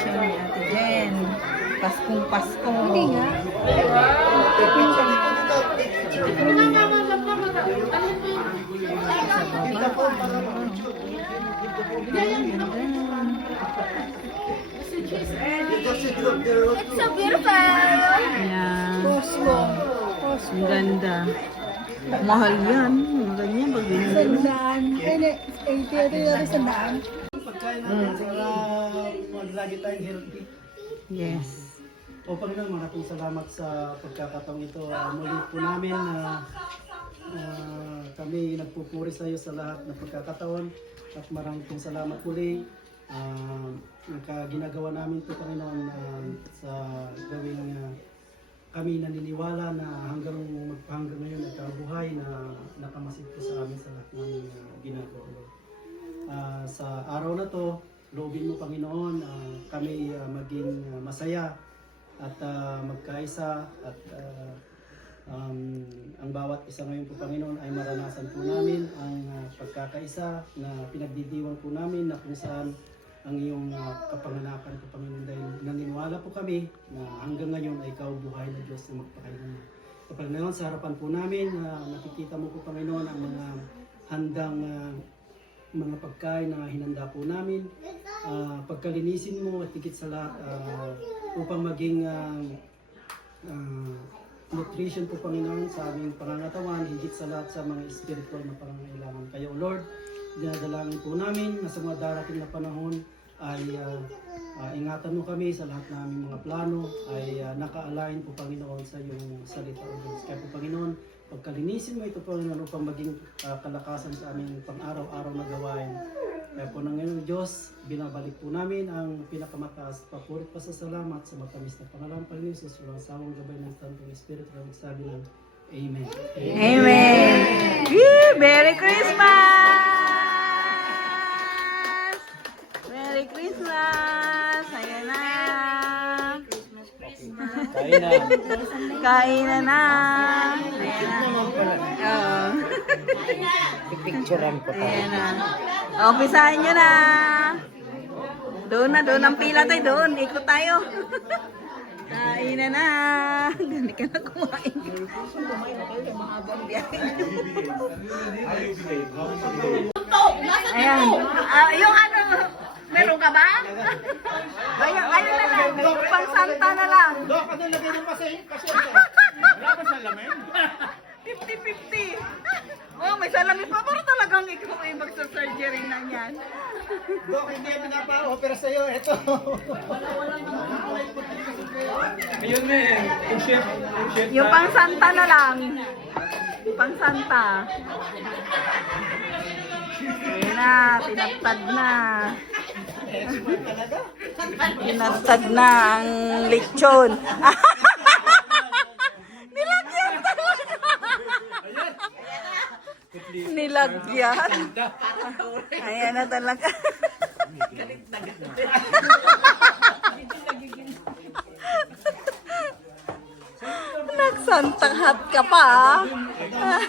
celebration ni Ate Jen. Paskong Pasko. Hindi nga. It's so beautiful! Ayan. Ang ganda. Mahal yan. Mahal yan pag binili. Sandaan. Kaya 80 ito sandaan. Pagkain natin para lagi tayong healthy. Yes. O Panginoon, maraming salamat sa pagkakataong ito. Muli po namin na kami nagpupuri sa iyo sa lahat ng pagkakataon at maraming pong salamat muli. Ginagawa namin ito, Panginoon, sa gawing kami naniniwala na hanggang ngayon ay kabuhay na nakamasid po sa amin sa lahat ng ginagawa. Sa araw na to, loobin mo, Panginoon, kami maging masaya at magkaisa at ang bawat isa ngayon po, Panginoon, ay maranasan po namin ang pagkakaisa na pinagdidiwang po namin na kung saan ang iyong kapanganakan po, Panginoon, dahil naniniwala po kami na hanggang ngayon ay ikaw buhay na Diyos na magpakailanman. Panginoon, sa harapan po namin, nakikita mo po, Panginoon, ang mga handang mga pagkain na hinanda po namin. Pagkalinisin mo at higit sa lahat upang maging nutrition po, Panginoon, sa aming pangangatawan, higit sa lahat sa mga spiritual na pangangailangan. Kaya, O Lord, dinadalangin po namin na sa mga darating na panahon ay ingatan mo kami sa lahat ng aming mga plano, ay naka-align po, Panginoon, sa iyong salita, O Diyos. Kaya po, Panginoon, pagkalinisin mo ito, Panginoon, upang maging kalakasan sa aming pang-araw-araw na gawain. Kaya po ng ngayon, Diyos, binabalik po namin ang pinakamataas, papurit pa sa salamat sa matamis na pangalan, Panginoon Jesus, walang sawang gabay ng Santong Espiritu, na magsabi lang, Amen. Amen. Woo! Merry Christmas! Merry Christmas! Ayan na! Kain na. Kain na! Ayan na. Oo. Picturean ko Ayan na. Umpisahan nyo na! Doon ang pila tayo doon. Ikot tayo. Kain na na! Gani ka na kumain. Kumain na kayo. Mahabang biyahe. Ayan. Yung ano, meron ka ba? Ayun na lang. Pang Santa na lang. Dok, ano lagay ng pasensya? Wala ba sa lamin? 50-50. Oh, may salamin pa. Pero talagang ikaw ay magsa-surgery na yan. Dok, hindi pinapa-opera sa'yo. Ito. Ayun na eh. Yung chef. Yung pang Santa na lang. Pang Santa. Ayun na, tinatad na. Tinatad na ang lechon. Nilagyan talaga. Nilagyan. Ayan na talaga. Nagsantang hat ka pa, ah.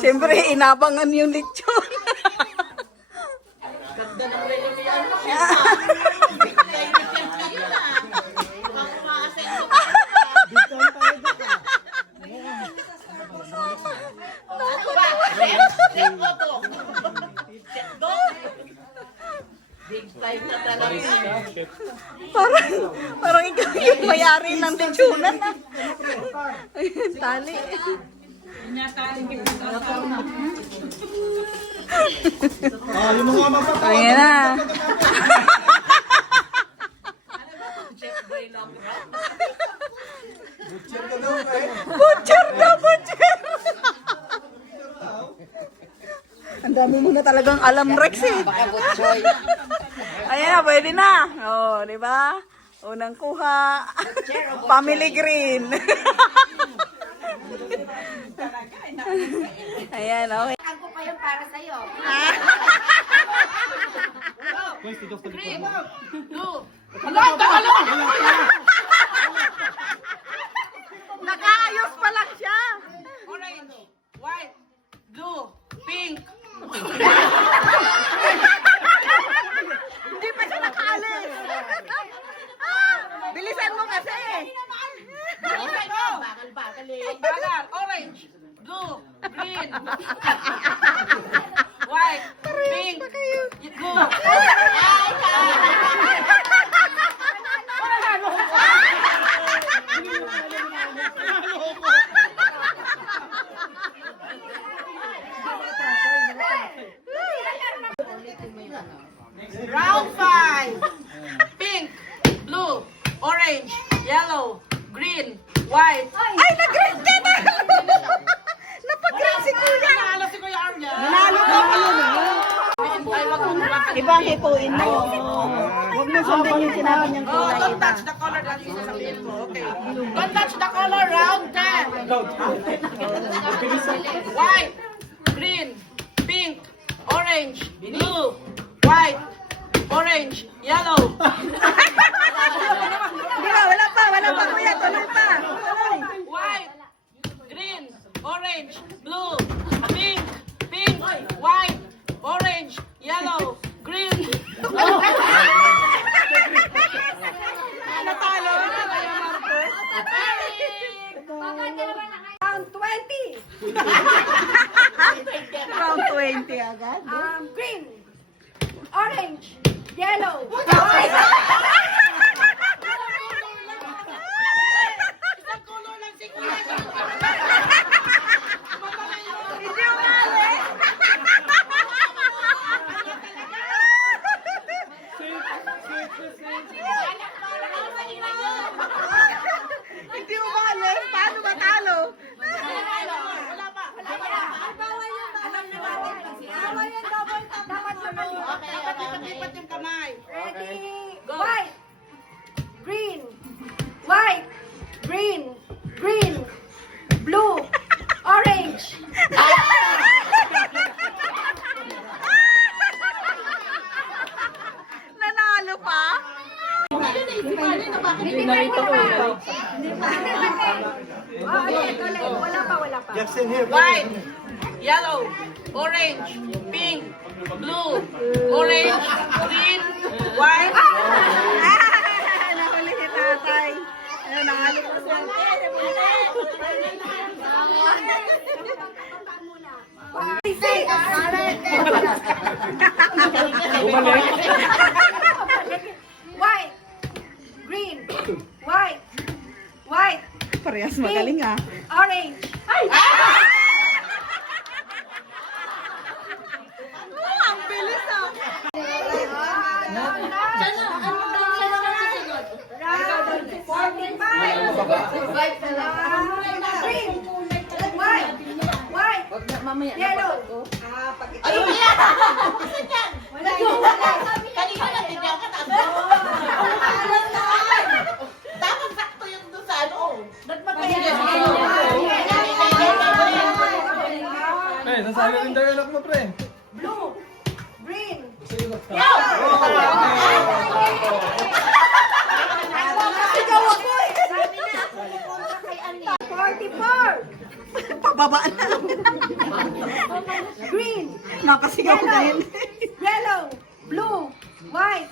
Siyempre, inabangan yung lechon. Parang ikaw yung may-ari ng lechonan. Ayun, tali. Yung mga mapatawa. Ayan na. Butcher na, butcher. Ang dami mo na talagang alam, Rex, eh. Ayan na, pwede na. Oh, di ba? Unang kuha. Family green. Ayan, okay. Ako pa yung para sa'yo. Nakaayos pa lang siya. Orange, white, blue, pink. White. Pink. Blue. Round 5. Pink, blue, orange, yellow, green, white. Ay, nag-green ka na! Napag-green si Kuya! Nanalo si Kuya Arya. Nanalo ka pa yun eh. Ay, wag mo naman. Ibang hipuin mo. Huwag mo sundan yung sinabi niyang Oh, kulay don't iba. touch the color. That's yung sasabihin mo. Okay. Don't touch the color. Round 10. White, green, pink, orange, blue, white, orange, yellow. Di ba? Wala pa Kuya. Tuloy pa. Tuloy. White, green, orange, blue, pink, white, orange, yellow, green. Natalo na Kuya Marcos. Round 20. Round 20 agad. Green, orange, yellow. Isang color lang si Kuya. Hindi umali. Hindi umali. Paano matalo? Wala pa. Dapat itapat yung kamay. Ready? White, green, white, green, green, blue, orange. Nanalo pa? Hindi na ito ko. Wala pa. White, yellow, orange, pink, blue, orange, green, white. Nahuli si tatay. Nanalo pa siya. White, green, white, white, Parehas magaling ah. orange. Ang bilis ah. Green, white, white, yellow. Kanina natigyan ka na. Dapat sakto yung doon sa ano. Nasali rin tayo anak mo, pre. Blue, green, Sigaw ako eh. 44, Pababa na. green, Nakasigaw ko na yun. yellow, blue, white,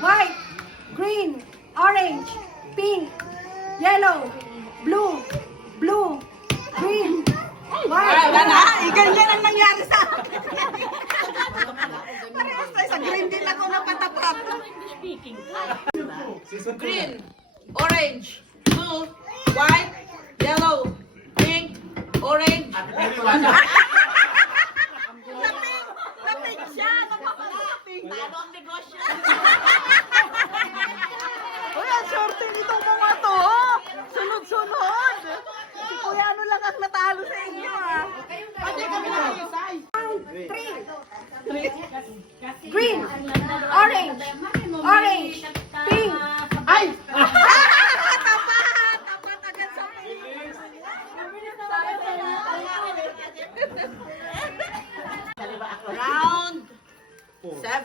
white, green, orange, pink, yellow, blue, blue, green, white. Wala na. Ganyan ang nangyari sa akin. Parehas tayo sa green din ako napatapat. Green, orange, blue, white, yellow, pink, orange. Lapit siya. Napapalapit. Ano ang negosyo? Uy, ang swerte nitong mga to. Oh. Sunod-sunod. Si Kuya ano lang ang natalo sa inyo ah. Green, orange, orange, pink. Tapat! Tapat agad sa Round 7.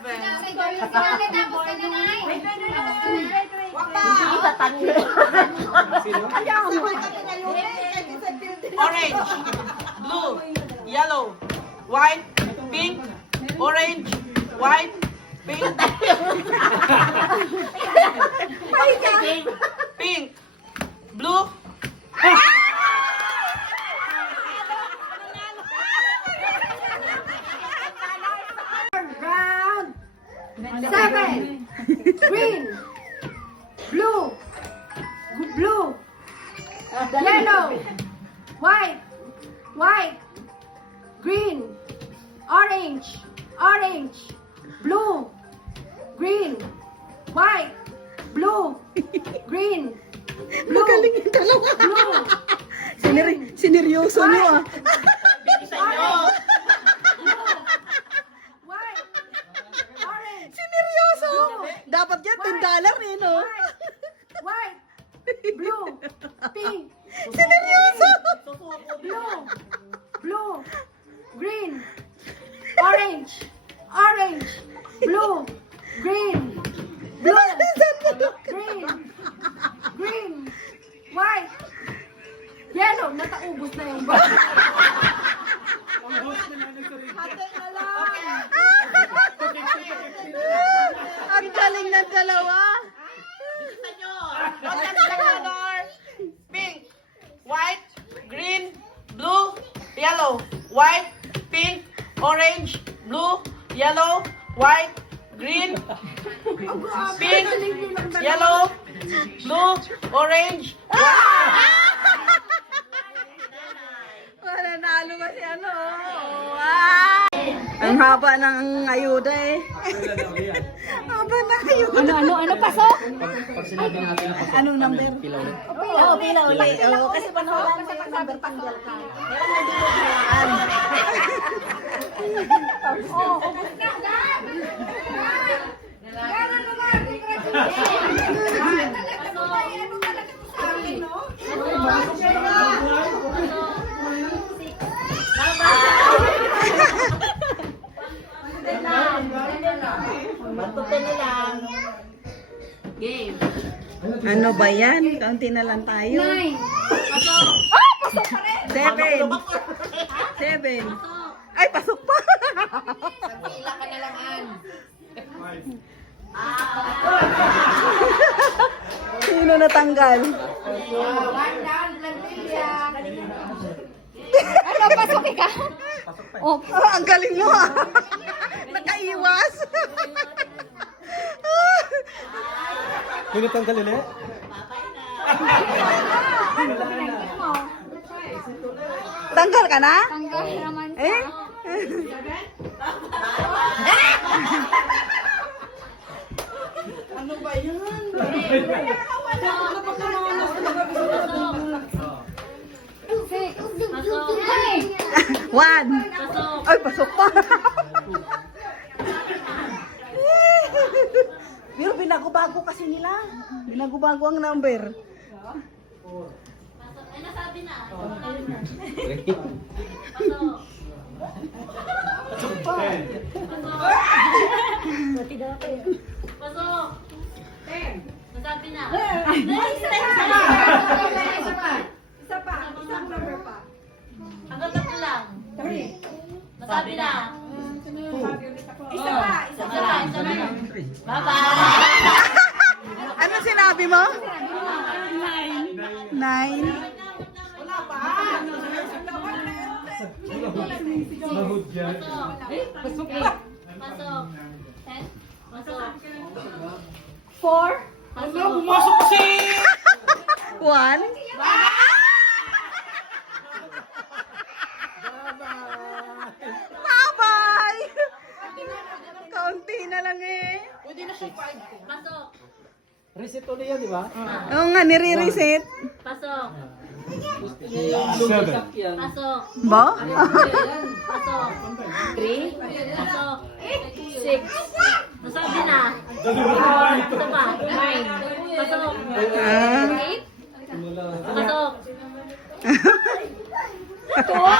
Orange, blue, yellow, white, pink, orange, white, pink, pink, blue. green, orange, orange, blue, green, white, blue, green, blue, Magaling yung dalawa. blue, Sineryoso nyo ah. white, orange, Sineryoso. Dapat yan, $10 eh, no? white, blue, pink, Sineryoso. blue, blue, green, orange, orange, blue, green, blue, green, green, white, yellow. Nataubos na yung bag. Hati na lang. Ang galing ng dalawa. What is the color? Pink, white, green, blue, yellow, white, pink, orange, blue, yellow, white, green, pink, yellow, blue, orange. Mananalo ba si ano? Wow! Ang haba ng ayuda eh. Haba ng ayuda. Ano pasok? Anong number? Oo, pila uli. Oo, kasi panawalan mo yung number tanggal ka. Kaya hindi mo kailangan. Ano ba yan? Kaunti na lang tayo. 9. 7. 7. Ay, pasok pa. Pila ka na lang, Ann. Sino natanggal? Ano, pasok ikaw? Oh, ang galing mo ah. Nakaiwas. Sino tanggal ulit? Tanggal ka na? Tanggal naman. Eh? One. Ay, pasok pa. Pero binago-bago kasi nila. Binago-bago ang number. Nasabi na. Isa pa. Isang number pa. Hanggang tatlo lang. Nasabi na. Isa pa. Isa pa. Bye-bye. Ano sinabi mo? 9. Pasok. Pasok. Pasok. 4. Pumasok kasi! 1. Bye-bye! Kaunti na lang eh. Pwede na siya 5. Pasok. Reset ulit yan, di ba? Oo nga, nire-reset. Pasok. Pasok. Ba? Pasok. 3. Pasok. 6. Nasabi na. Isa pa. 9. Pasok. Ah. 8. Pasok. Isa pa.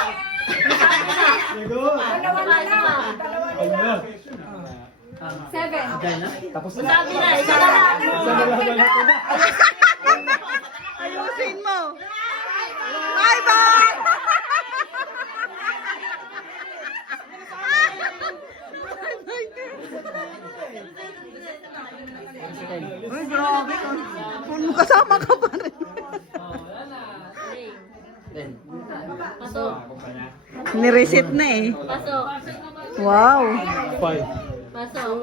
7. Tapos na. Nasabi na. Isa na lang. Ayusin mo. Bye-bye! Uy, grabe. Kung kasama ka pa rin. Pasok. Nireset na eh. Pasok. Wow. 5. Pasok.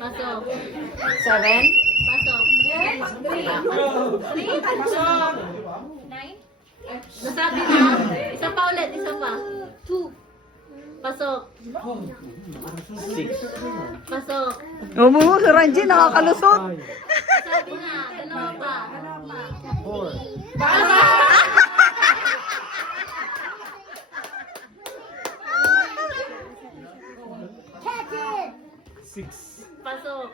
Pasok. 7. Pasok. Pasok. 9. Nasabi na. Isa pa ulit. Isa pa. Pasok. Pasok. Oo, si Ranji nakakalusot. Sabi na, dalawa pa. Pasok. Pasok.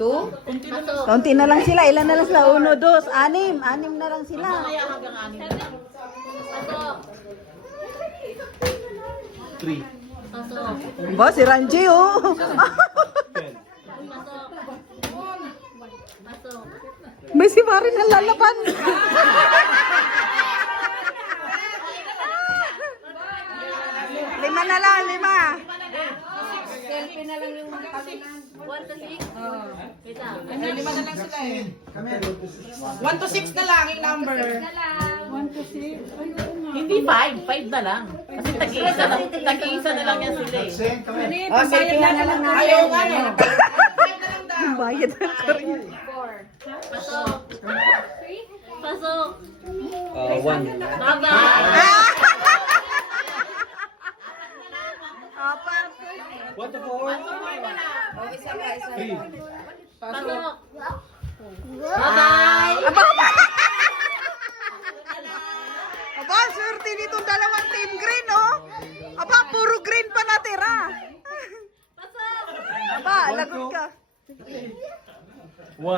Two? Pasok. Kaunti na lang sila. Ilan na lang sila? 1, 2, 6. 6 na lang sila. Pasok. 3. Pasok. Ba, si Ranji oh. Pasok. Pasok. May si Marin na lalapan. Lima na lang, 5. Selfie na lang yung mga kabinan. 1 to 6? Wait lang. Ay, 5 na lang sila eh. 1 to 6 na lang yung number. Hindi 5, 5 na lang. Kasi tag-iisa na lang yan sila eh. Oh, selfie na lang na. Ayaw nga no. 5 na lang daw. Bayad ng kuryente. Pasok. Pasok. 1. Bye-bye. Apat. 1 to 4. Pasok. Bye-bye. Aba, swerte nitong dalawang team green, oh. Aba, puro green pa natira. Pasok. Aba, lagot ka. 1.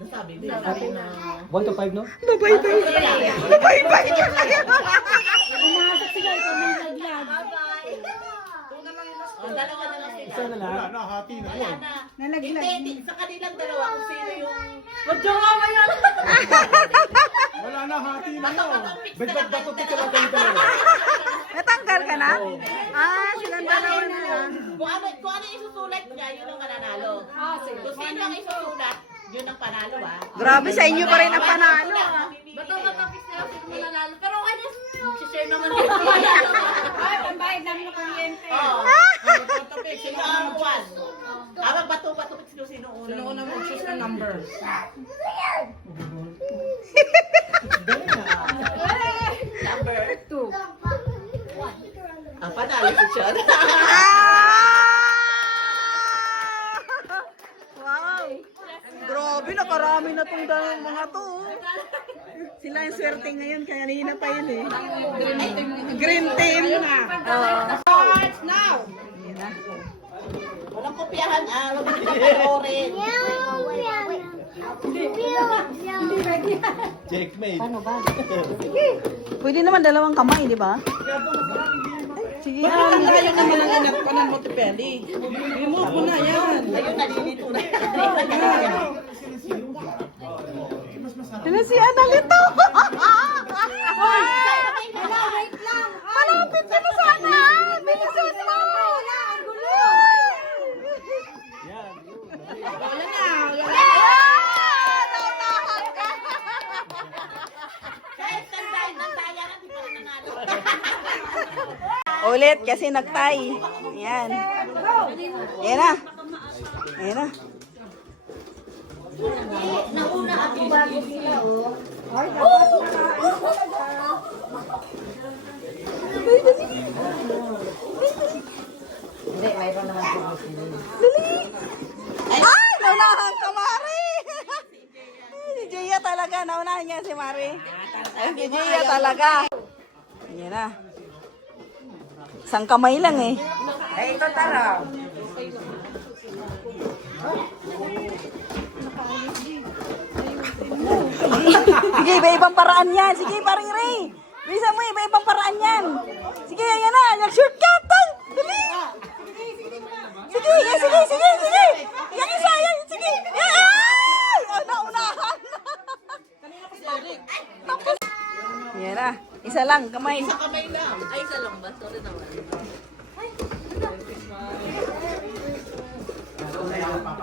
Nasabi mo. 1 to 5, no? Babay-bay. Babay-bay. Oh, dalawa na lang sila. Isa na lang. Wala na. Hindi, sa kanilang dalawa kung sino yung... Wala na, hati na Bato, yun. bato, fix na Bigbat lang. bato tika lang kayo dalawa. Natanggal ka na? Ah, silang dalawa na lang. Kung ano yung susulat niya, yun ang mananalo. Kung sino ang isusulat, yun ang panalo ah. Grabe, sa inyo pa rin ang panalo. Bato ba tapos na ako mananalo? Pero okay na, mag-share naman din. Ay, pambayad lang ng kuryente. Oo. Sino ang one? Habang bato-bato sino una. Sino una mag-choose ng number? Number 2. Ang panalo si Chad. Wow! Grabe, nakarami na tong dalawang mga to. Oh. Sila yung swerte ngayon, kanina pa yun eh. Green team. Cards now! Yan na. Walang kopyahan ah. Huwag mo panoorin. Checkmate. Pwede naman dalawang kamay, di ba? Sige. Bakit ang layo naman ang ingat ko ng Montepelli? Remove mo na yan. Ayun, nalilito na. Ano si Analito? Wait lang. Malapit ka na sana! Bilisan mo! Naunahan ka! Kahit tandayan, tandayan, hindi pa rin nanalo. Ulit kasi nagtay. Ayan. Ayan na. Ayan na. Nauna ako bago sila, oh. Ay! Naunahan ka, Mari! Si Gia talaga. Naunahan niya si Mari. Ay, si Gia talaga. Ayan na. Isang kamay lang eh. Ito tara. Sige, iba-ibang paraan yan. Sige, paring Ray. Bisa mo, iba-ibang paraan yan. Sige, ayan na. Nag-shortcut. Dali. Sige, sige, sige, sige. Yan isa, yan. Sige. Ay! Oh, naunahan. Tapos. Ayan na. Isa lang, kamay. Sa kamay lang. Ay, isa lang ba? Sorry naman.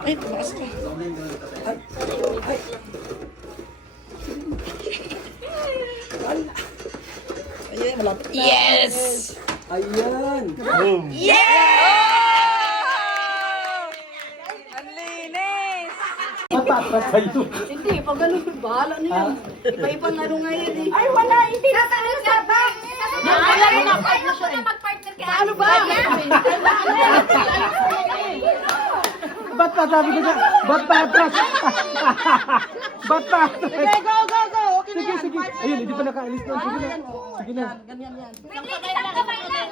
Ay, tumakas ka. Ay, malapit na. Yes! Ayan. Boom. Ang linis! Matatras kayo. Hindi, pag ganun, bahala na yan. Iba-ibang ano nga yan eh. Ay, wala! Hindi na sa mag-partner ka. Ano ba? Ba't pa sabi ko dyan? Ba't pa atras? Ba't pa atras? Sige, go, go, go. Okay na Sige, yan. sige. Ayun, hindi pa nakaalis doon. Sige na. Sige na. Ganyan yan. Hindi kitang kamay lang.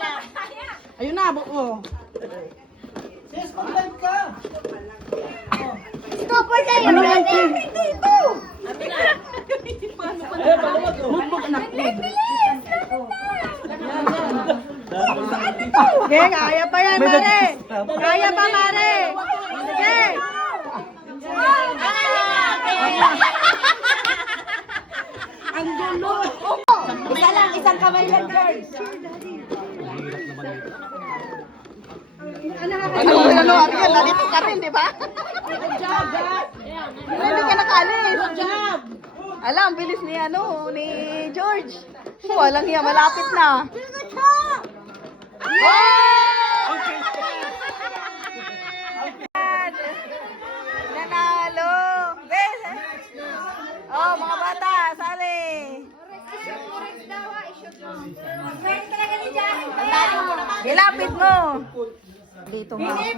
Ayun na, buo. Sis, mag-live ka! Stop for tayo. Ano yan, Sis? Bugbog anak ko. Sige, kaya pa yan, Mare. Kaya pa, Mare. Sige. Ang gulo. Isa lang, isang kamay lang, girl. Ano, Ariel, nandito ka rin, di ba? Good job, guys. Hindi ka nakalis. Good job. Alam, bilis ni ni George. Walang hiya, malapit na. Nanalo! Bes! Oh, mga bata, sali! Ilapit mo! Dito nga. Give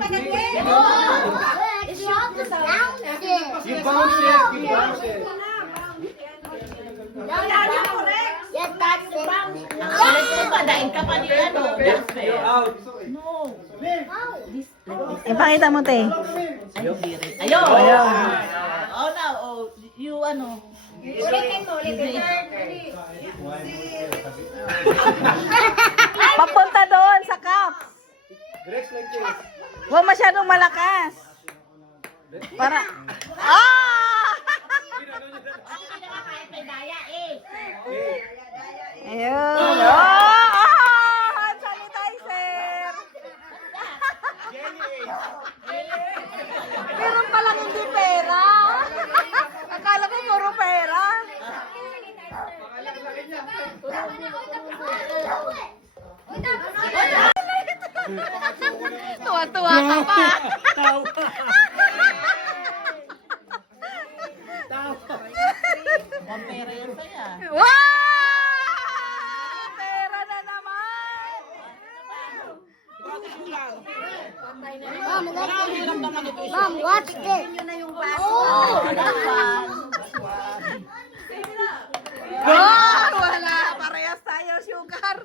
bounce it. Give bounce it. Yes, that's it. Ang alis ko pa, daing ka pa ni ano. You're out. Ipakita mo, te. Ayun. Oh, now, oh, you ano. Papunta doon sa cup. Direct like this. Huwag masyadong malakas. Para... Ah! Hindi naman kaya kay Daya eh. Ayun. Oh! Hand sanitizer. Meron palang hindi pera. Akala ko puro pera. Tuwa-tuwa ka pa. Pampera yan pa yan. Wow! Pera na naman. Mom, watch this. Oh, wala. Parehas tayo, sugar.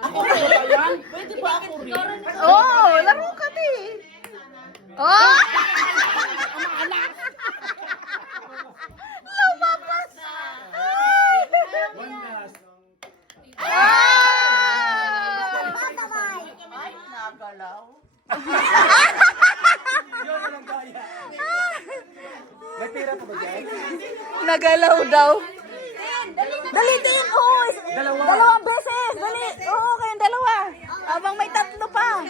Ako pwede yan? Pwede ba ako rin? Oh, laro ka din. Oh! Lumabas. Ay! One last. Ah! Ay, nagalaw. Yun lang kaya. May pera pa ba dyan? Nagalaw daw. Dali din. Oo. Dalawa. Dalawang beses. Dali. Oo, kayong dalawa. Abang may tatlo pa.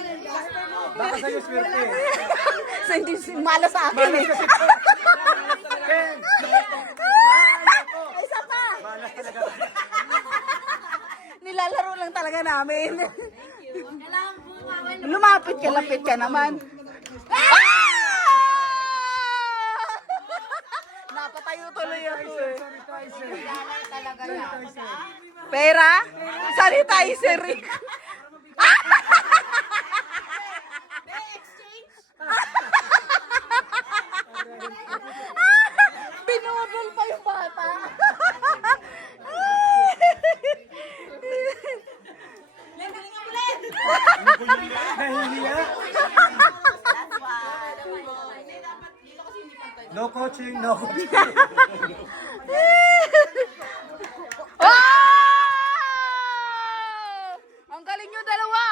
Baka sa'yo swerte. So, hindi mala sa akin eh. Ken! Isa pa. Malas talaga. Nilalaro lang talaga namin. Lumapit ka, lapit ka naman. Ah! Napatayo tuloy ako eh. Pera? Sanitizer eh. Pinudol pa yung bata. Nahihiya. No coaching, no coaching. Wow! Ang galing nyo dalawa.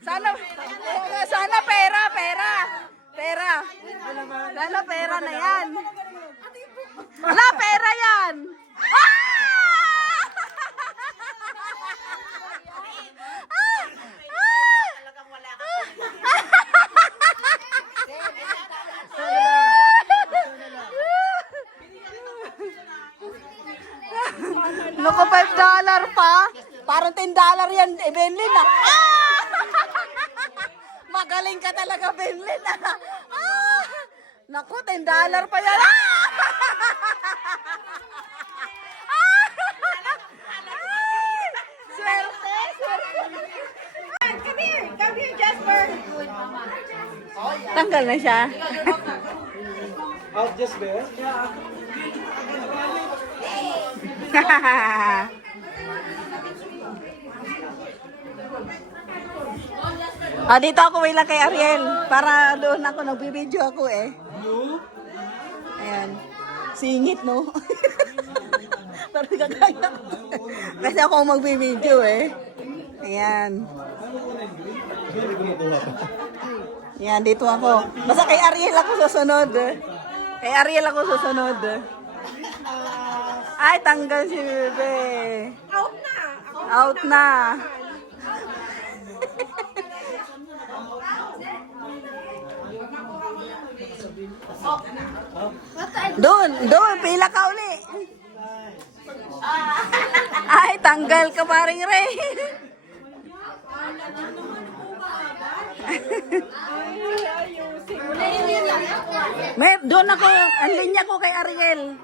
Sana pera. Sana pera na yan. Wala pera yan. Talagang wala ka. Naku, $5 pa. Parang $10 yan, Benlin ah. Magaling ka talaga, Benlin ah. Naku, $10 pa yan. Tanggal na siya. Out just there. Ah, dito ako wala kay Ariel. Para doon ako, nagbibideo ako eh. Ayan. Singit, no? Pero kagaya ko. Kasi ako magbibideo eh. Ayan. Ayan, dito ako. Basta kay Ariel ako susunod. Kay Ariel ako susunod. Ay, tanggal si Bebe. Out na. Out na. Doon, pila ka uli. Ay, tanggal ka paring Ray. Doon ako, ang linya ko kay Ariel.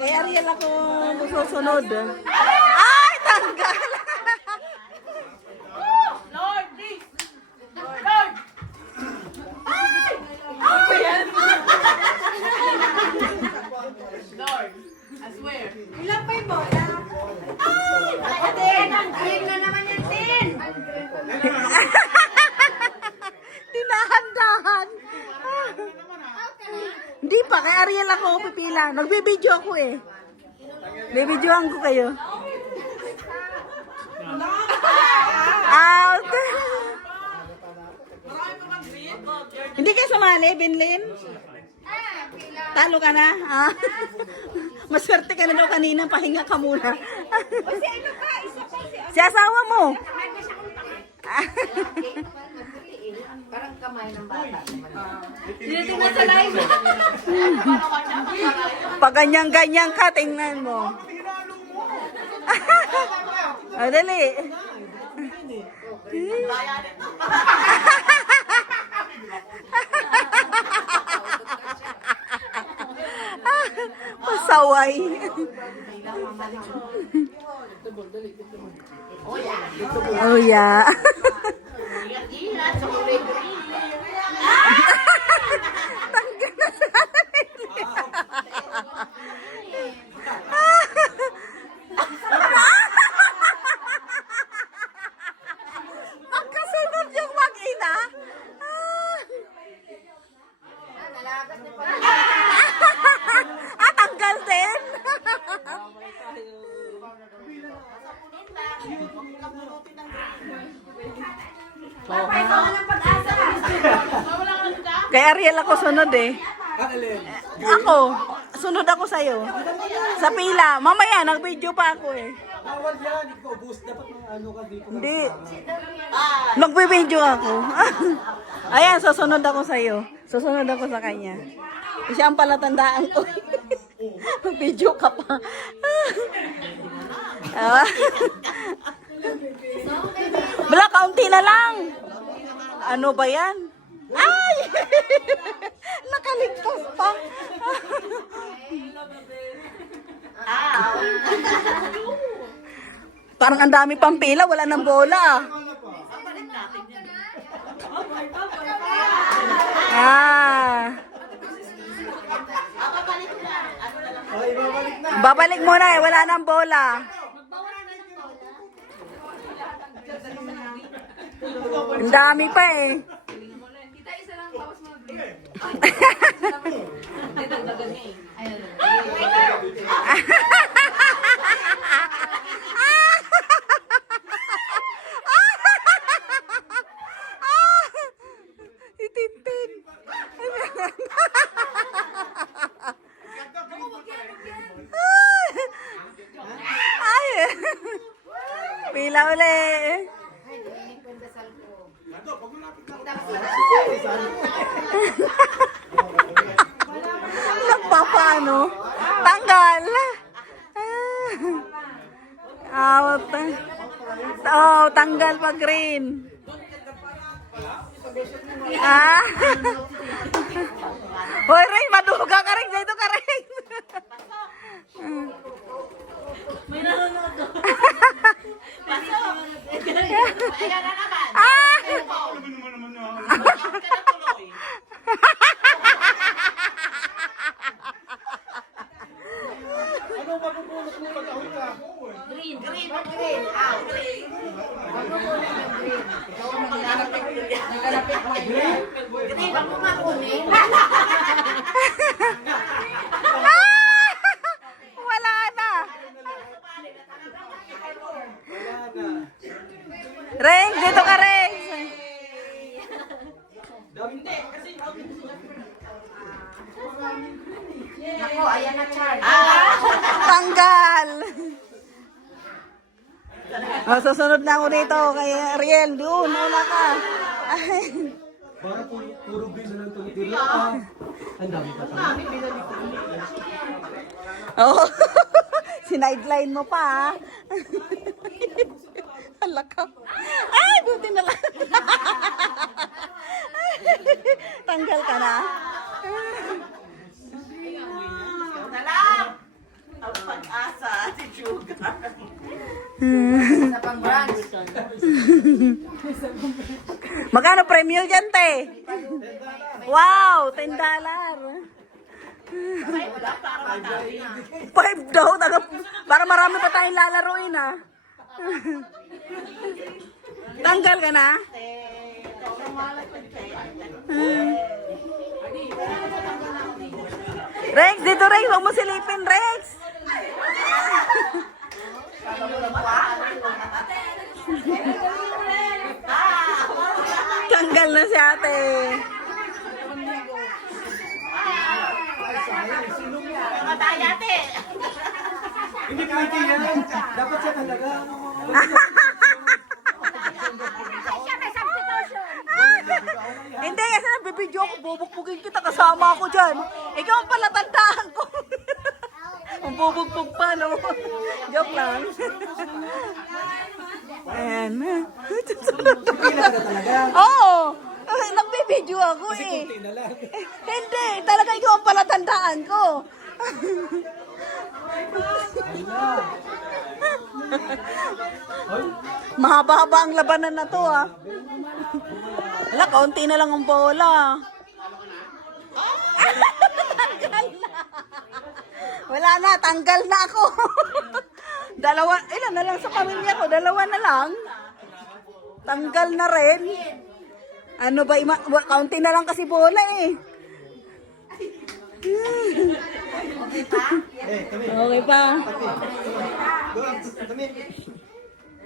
Kay Ariel ako susunod. Ay, tanggal. Lord, please! Lord! Lord, I swear. Ilan pa yung bola? Ay! Green na naman yan, Tin! Tinahandahan. Hindi pa, kay Ariel ako pipila. Nagbibideo ako eh. Bibidyoan ko kayo. Out. Hindi ka sumali, Binlin? Talo ka na? Ah. Maswerte ka na daw kanina, pahinga ka muna. Si asawa mo. Parang kamay ng bata. Tinitingnan sa live. Pag ganyan-ganyan ka, tingnan mo. O, dali. Pasaway. Oh, yeah. Tanggal na sa magkasunod yung mag-ina. Tanggal din. Kay Ariel ako sunod eh. Ako, sunod ako sa'yo. Sa pila. Mamaya, nag-video pa ako eh. Bawal yan, ikaw boss. Dapat mga ano ka dito. Hindi. Nag-video ako. Ayan, susunod ako sa'yo. Susunod ako sa kanya. Siya ang palatandaan ko. Mag-video ka pa. Wala, kaunti na lang. Ano ba yan? Ay! Nakaligtas pa. Parang ang dami pang pila, wala nang bola. Babalik muna eh, wala nang bola. Ang dami pa eh. Kita isa lang bawas mo. Itintin. Ay. Pila uli. Nagpapaano? Tanggal. Out. Oh, tanggal pa green. Hoy, Ray, maduga ka rin. Dito ka rin. May nanonood. Pasok! Ayan na naman. anong mapupulot mo pag ahon ka? Green. Green. Green. Ah, green. Magkukunin ng green. Ikaw ang naglalapit mo green. Green ang kumakunin. Wala na. Rengs, dito ka, Rengs. Naku, ayan na Char. Tanggal. Susunod na ako dito kay Ariel. Doon, wala ka. Ay. Para puro green na lang tumitira ka. Ang dami ka pa. Oo. Sinideline mo pa, ha? Hala ka. Ay, buti na lang. Tanggal ka na. Na lang! Ang pag-asa, si Sugar. Sa pang-branch. Magkano premyo dyan, te? Wow, $10. $5 daw. Para marami pa tayong lalaroin, ha? Tanggal ka na? Rex, dito Rex. Huwag mo silipin, Rex. Tanggal na si ate. Matay ate! Hindi pwede yan. Dapat siya talaga. Hindi, kasi nagbibideo ako. Bubukbugin kita. Kasama ako dyan. Ikaw ang palatandaan ko. Ang bubugbog pa, no? Joke lang. Ayan. Oo. Nagbibideo ako eh. Hindi. Talaga ikaw ang palatandaan ko. Mahaba-haba ang labanan na to, ah. Wala, kaunti na lang ang bola. Tanggal na. Wala na, tanggal na ako. Dalawa, ilan na lang sa pamilya ko? Dalawa na lang. Tanggal na rin. Ano ba, kaunti na lang kasi bola eh. Okay pa.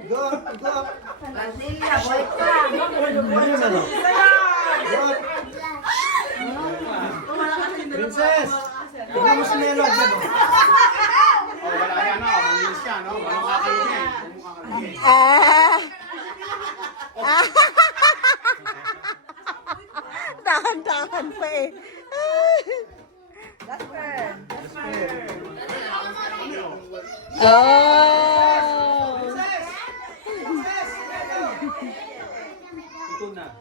Go up, go up. Brasilia, boy pa. Princess! Tingnan mo si Melo. Dahan-dahan pa eh. Oh!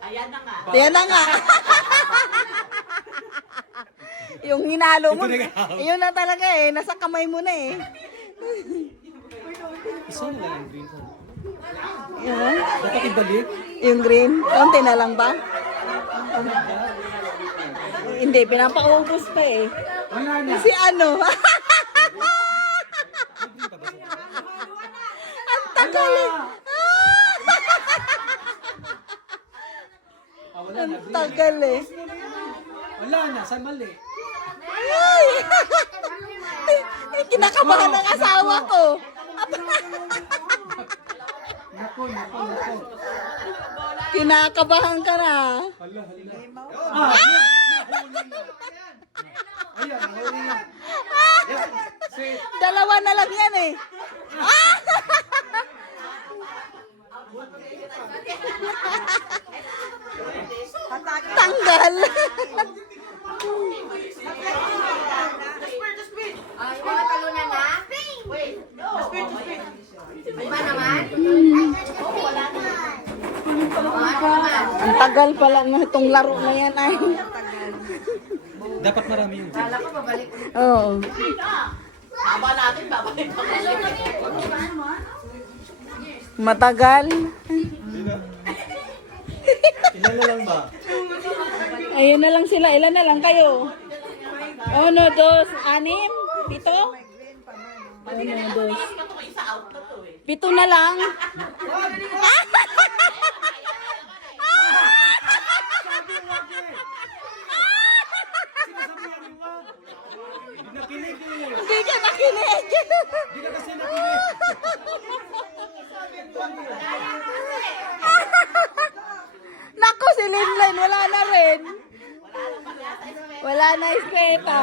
Ayan na nga. Yan na nga. Yung hinalo mo, yun na talaga eh. Nasa kamay mo na eh. Isa na lang yung green. Yun. Dapat ibalik. Yung green. Konti na lang ba? Hindi, pinapaubos pa eh. Wala na. Kasi ano? Ang tagal eh. Wala Ang na. tagal eh. Wala na. Sa mali. Ay! Kinakabahan ng asawa ko. Nako, nako, nako. Kinakabahan ka na. Hala, hala. Ayan, nahuli na. Dalawa na lang yan eh. Tanggal. Ay, mga talunan na. Iba naman? Ang tagal pala na itong laro na yan ay. Dapat marami yun. Kala ko babalik ulit. Oo. Tama natin, babalik pa. Matagal. Ilan na lang ba? Ayun na lang sila. Ilan na lang kayo? 1, 2, 6, 7? Isa out na to eh. 7 na lang. Nakinig eh. Hindi ka nakinig. Hindi ka kasi nakinig. Naku, si Linlen, wala na rin. Wala na isketa.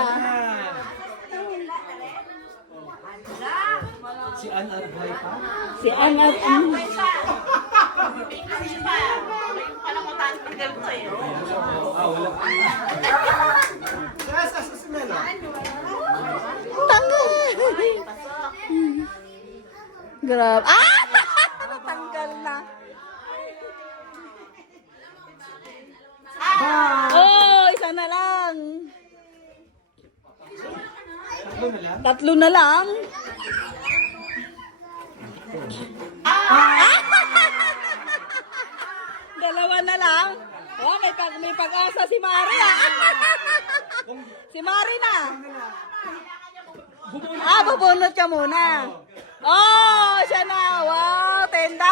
Si Ann Arbay pa. Si Anat. Kasi pa, may palang mataas ng ganito eh. Wala. Sa Melo. Tanggal. Grabe. Ah! Natanggal na. Oh, isa na lang. Tatlo na lang? 3 na lang. Dalawa na lang. Oh, may pag-asa si Mari ah. Si Mari na. Bubunot ka muna. Oh, siya na. Wow, $10. $10.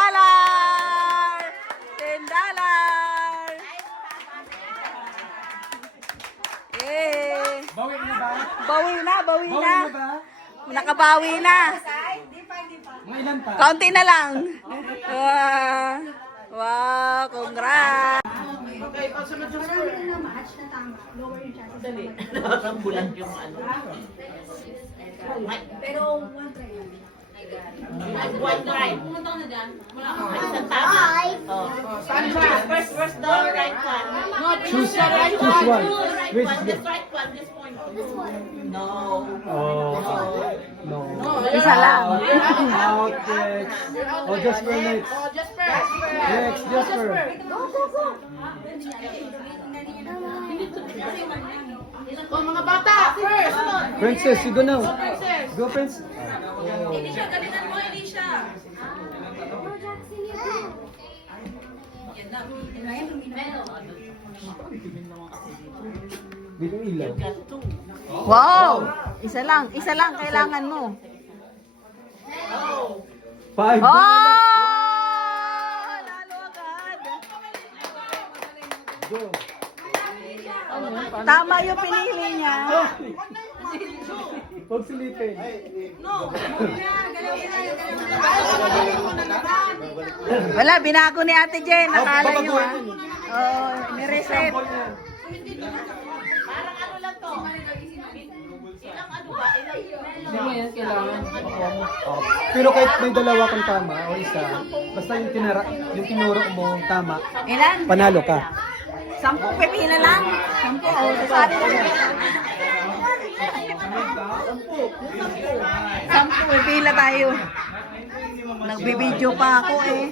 Eh. Bawi na ba? Bawi na. Bawi na ba? Nakabawi na. Mga ilan pa? Kaunti na lang. Wow, congrats. Nakakambulan yung ano. White right. Pumunta ka na dyan. Wala ka. Isang tama. Oh. First the right one. Choose one. Which is This right one, this point. No. Oh. No. Isa lang. Out next. Oh, Jasper next. Next, Jasper. Oh, mga bata, first. Princess, you go now. Go, Prince. Elisha, galingan mo, Elisha. Dito ilaw. Wow. Isa lang kailangan mo. 5. Oh! Lalo agad. Go. Tama yung pinili niya. Huwag silipin. Wala, binago ni Ate Jen. Nakala niyo ah. Oh, nireset. Parang ano lang to. Ilang ano ba? Pero kahit may dalawa kang tama o isa, basta yung tinuro mo tama, Ilan? panalo ka. 10 pipila lang. 10. Oh, sabi mo. 10 pipila tayo. Nagbibideo pa ako eh.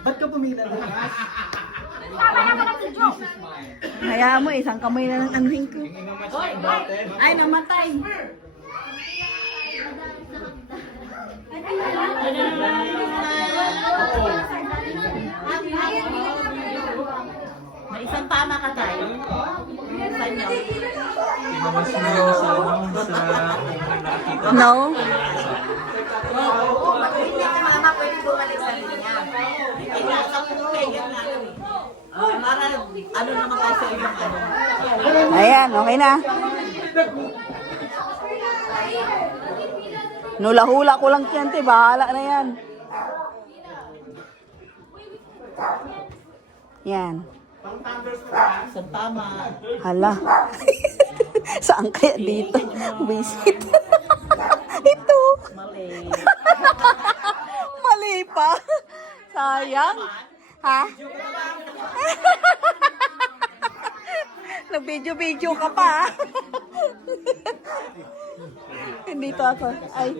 Ba't ka pumila? Kaya mo, isang kamay na lang anuhin ko. Ay, namatay. May isang tama ka tayo. No? Mama, pwede bumalik sa linya. Para ano naman tayo sa ibang ano. Ayan, okay na. Nula-hula ko lang yan, te. Bahala na yan. Yan. Isang tama. Hala. Saan kaya dito? Visit. Ito. Mali. Mali pa. Sayang. Ha? Nag-video-video ka pa. Dito ako. Ay.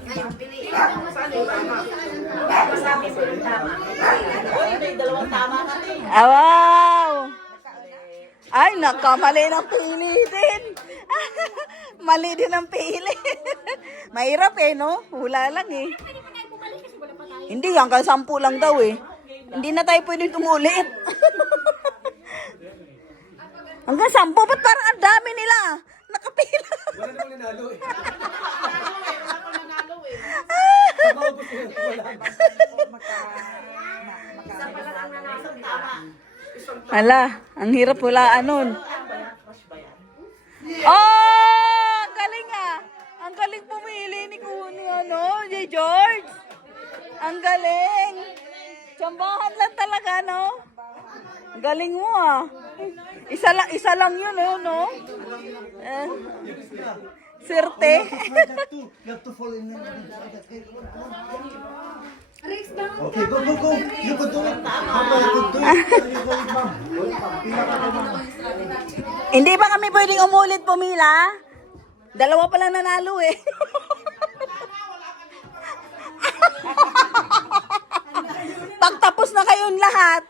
Ngayon, piliin mo sa ano yung tama. Masabi mo yung tama. Uy, may dalawang tama ka din. Ah, wow! Ay, nakamali ng pili din. Mali din ang pili. Mahirap eh, no? Hula lang eh. Hindi, hanggang 10 lang daw eh. Hindi na tayo pwedeng umulit. Hanggang 10, ba't parang ang dami nila? Nakapila. Wala namang nanalo eh. Hala, ang hirap hulaan nun. Oh, ang galing ah. Ang galing pumili ni J. George. Ang galing. Tsambahan lang talaga, no? Ang galing mo ah. Isa lang yun, no? Swerte. You have to fall in there. Okay, go, go, go. You could do it. Mama, you could do it. You go, ma'am. Hindi ba kami pwedeng umulit pumila? 2 pa lang nanalo eh. Pagtapos na kayong lahat,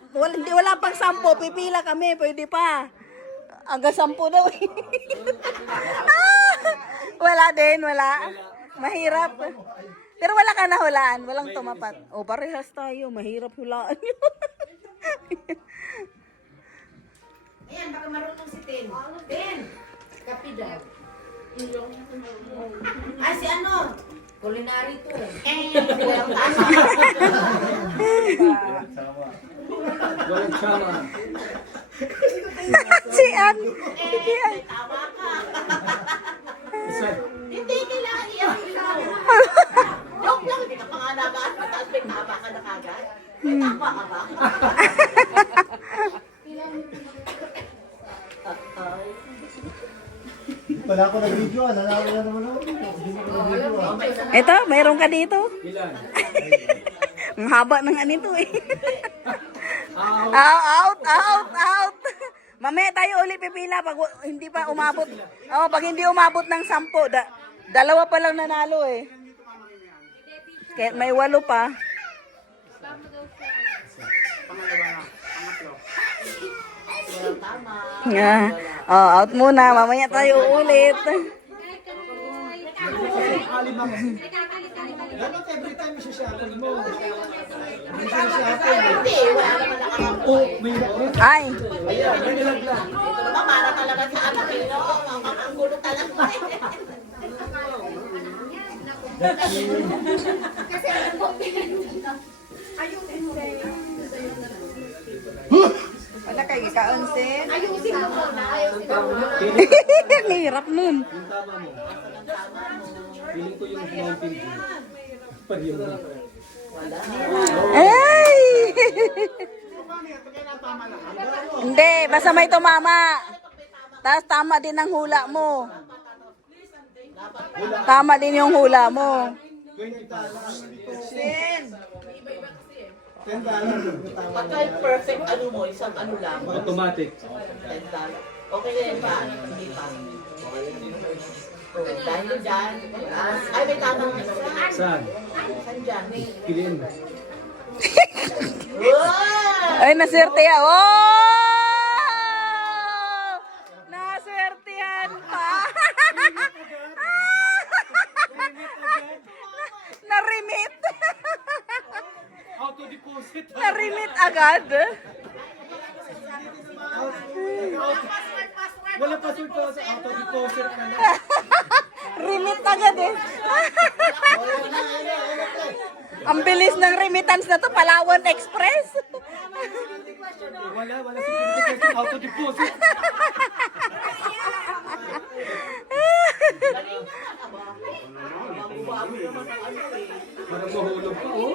wala pang 10, pipila kami, pwede pa. Hanggang 10 daw eh. Wala din, wala. Mahirap. Pero wala ka nahulaan, walang tumapat. O, parehas tayo, mahirap hulaan yun. Ayan, baka marunong si Tin. Tin! Kapi daw. Ay, si ano? Culinary to. Walang tsama. Si Ann. Tama ka. Hindi kailangan iyan. Joke lang, hindi ka pa nga nagaan. Tapos may tama ka na kagad. May tama ka ba? Wala ako nag-video, nanalo na naman ako. Hindi mo ko nag-video. Ito, mayroon ka dito. Ilan? Ang haba ng anito eh. Out. Mamaya tayo uli pipila pag hindi pa umabot. Oh, pag hindi umabot ng 10, 2 pa lang nanalo eh. Kaya may 8 pa. Yeah. Oh, out muna. Mamaya tayo ulit. Dapat every time isa-shuttle mo. Hindi, wala naman nakakapag. Oh, may Ay. Para talaga sa anak eh. Ang gulo talaga eh. Wala kayo ika-onsen? Ayusin mo muna. Ayusin mo muna. Ang hirap nun. Yung tama mo. Feeling ko yung Mountain Dew. Pag yun. Ay! Hindi, basta may tumama. Tapos tama din ang hula mo. Tama din yung hula mo. Pagka yung perfect ano mo, isang ano lang. Automatic. $10. Okay na yan ba? Hindi pa. So, dahil dyan, ay may tamang isa. Saan? Saan dyan? Piliin mo. Wow! Ay, naswerte yan. Oh! Naswertehan pa. Narimit. auto-deposit. Narimit agad. Wala password pa sa auto-deposit ka na. Remit agad eh. Ang bilis ng remittance na to, Palawan Express. Wala security question, auto-deposit. Parang mahulog pa, oh.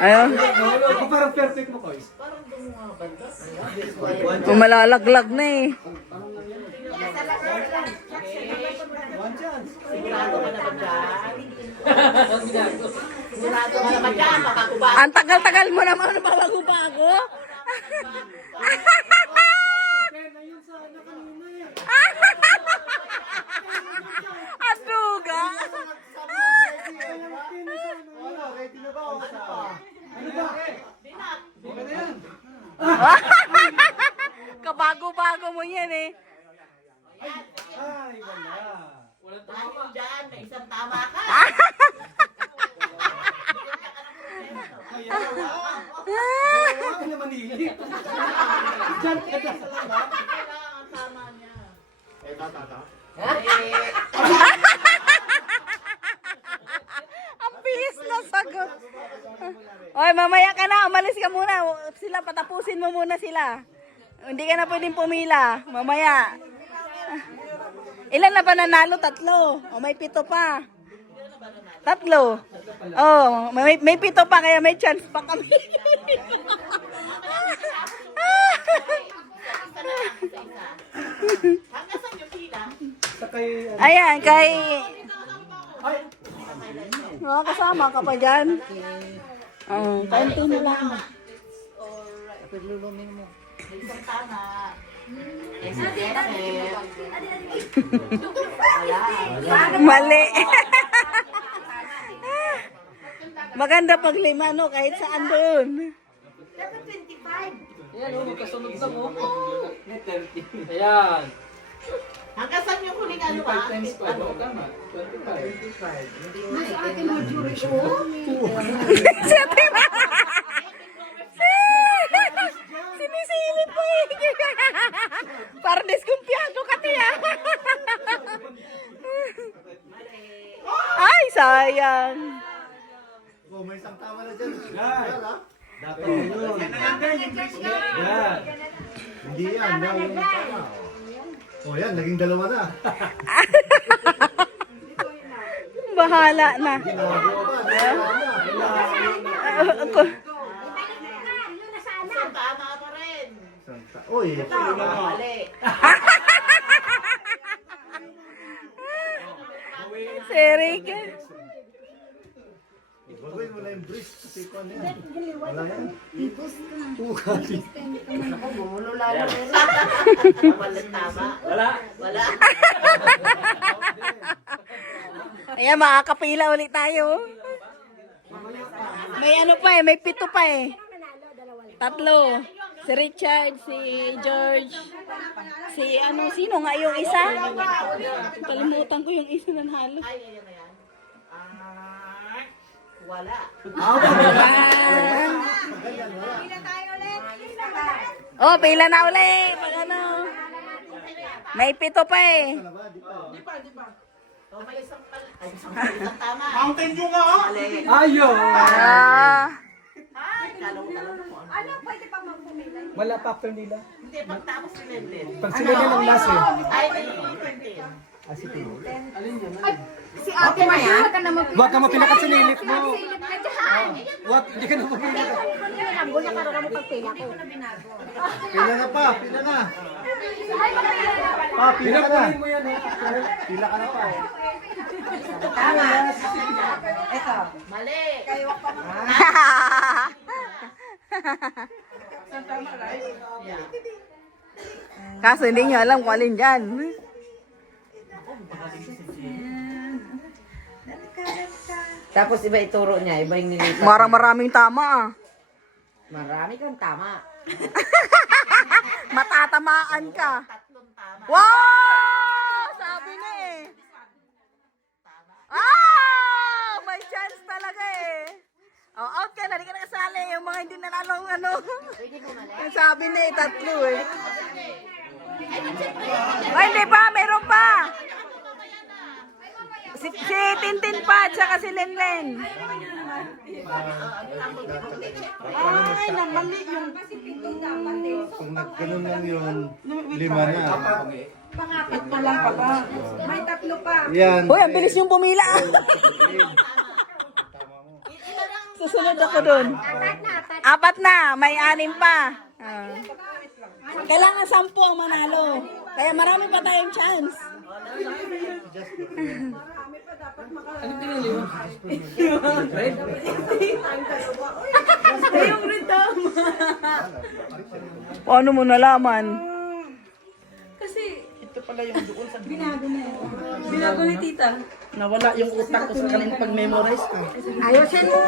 Ayun. Ako parang perfect mo, Kois. Malalaglag na eh. One chance. Sigurado ka na ba dyan? Sigurado ka na ba dyan? Makakubahan. Ang tagal-tagal mo naman bago-bago. Pena yun sana kanina eh. Aduga. Wala, ready na ba? Ano ba? Okay na yan. Kabago-bago mo yan eh. Ay, wala. Dahil dyan, may isang tama ka. Dalawa na manilip. Diyan ka na sa laman. Kailangan tama niya. Eh, tata. Ang bilis na sagot. Oy, mamaya ka na. Umalis ka muna. Sila, patapusin mo muna sila. Hindi ka na pwedeng pumila. Mamaya. Ilan na ba nanalo? 3. O, may 7 pa. 3. Oh, may 7 pa kaya may chance pa kami. Hanggang saan yung pila? Sa kay... Ayan, kay... Ay! Mga kasama ka pa dyan. Oh, kaunti na lang. Isang tama. Isang Mali. Maganda pag 5, no? Kahit saan doon. Ayan, magkasunod na mo. 30. Ayan. Hanggang saan yung huling ano ba? 25 times 5. O, tama. 25. Sinisilip po eh. Para diskumpiyado ka tiya. Ay, sayang. Oh, may isang tama na dyan. Yan. Dapat yun. Yan. Hindi yan. Dahil yung tama. Oh, yan. Naging 2 na. Bahala na. Ginawa pa. Isang tama pa rin. Uy. Mali. Si Eric. Bagoy mo na yung breeze. Kasi kung ano yan. Wala yan. Ukali. Walang tama. Wala. Wala. Ayan, makakapila ulit tayo. May ano pa eh, may 7 pa eh. 3. Si Richard, si George, si ano, sino nga yung isa? Kalimutan ko yung isa na nahalo. Ay, ayan na yan. Wala. Oh, pila na ulit. Pag ano. May 7 pa eh. Oh, may isang tama. Mountain Dew nga, oh. Mali. Ayun. Talong-talong po. Wala factor nila. Hindi, pagtapos si Lenden. Pag sila na ng last eh. Ay, ano, 20. Ah, si Tino. Si ate na yan? Huwag ka mapinakat sa nilit mo. What? Hindi ka na mapinakat. Pila na pa. Pila na. Pa, pila ka na. Pinakunin mo yan eh. Pila ka na pa. Mali. Kaso hindi nyo alam kung alin dyan. Tapos iba ituro niya, iba yung nilipat. Maraming tama ah. Marami kang tama. Matatamaan ka. Tatlong tama. Wow! Sabi na eh. Ah! May chance talaga eh. Oh, out ka na. Hindi ka nakasali. Yung mga hindi nanalong ano. Yung sabi na eh, 3 eh. Ay, hindi pa. Mayroon pa. Si Tintin pa, tsaka si Lenlen. Ay, namali yung... Kung nagganon lang yun, 5 na. Pangapat pa lang pala. May 3 pa. Yan. Uy, ang bilis yung pumila. Susunod ako dun. 4 na, may 6 pa. Ah. Kailangan 10 ang manalo. Kaya marami pa tayong chance. Ano pinili mo? Red? Yung rhythm. Paano mo nalaman? Ito pala yung doon sa... Binago ni tita. Nawala yung utak ko sa kanilang pag-memorize ko. Ayusin mo.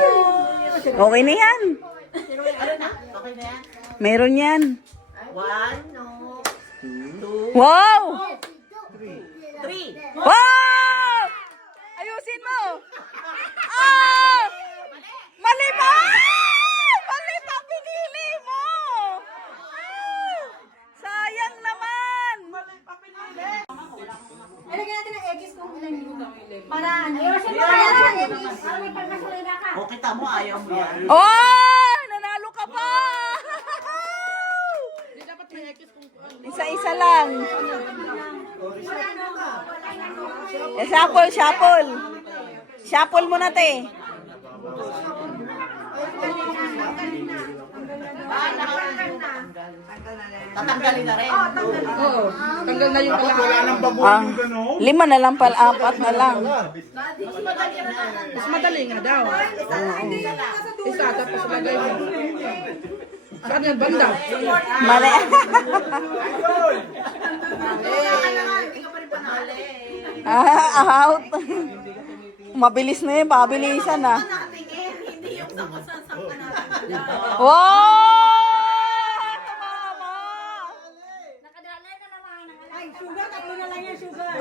Okay na yan. Ano na? Okay na yan? Meron yan. 1, no. 2, Wow! 3. Wow! Ayusin mo. Ah! Mali ba? Oh! Nanalo ka pa! Hindi dapat may X kung Isa-isa lang. Shuffle, shuffle. Shuffle mo na, te. Tatanggalin na rin. Oo. Tanggal na yung kailangan. Ah, 5 na lang pala, 4 na lang. Mas madali nga daw. Isa, tapos lagay mo. Saan yan? Banda? Mali. Out. Mabilis na yun, pabilisan na. Wow!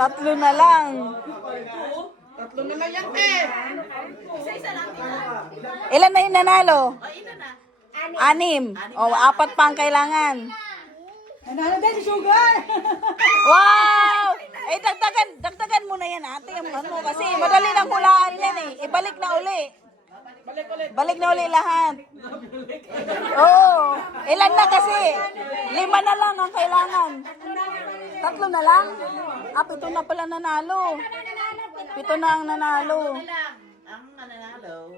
Tatlo na lang. Tatlo na lang yan, eh. Ilan na yung nanalo? 6. O, 4 pa ang kailangan. Nanalo din si Sugar! Wow! Eh, dagdagan mo na yan, ate. Ano, kasi madali lang hulaan yan eh. Ibalik na uli. Balik na uli lahat. Oo. Ilan na kasi? 5 na lang ang kailangan. 3 na lang? 7 na pala nanalo. 7 na ang nanalo. Ang mananalo.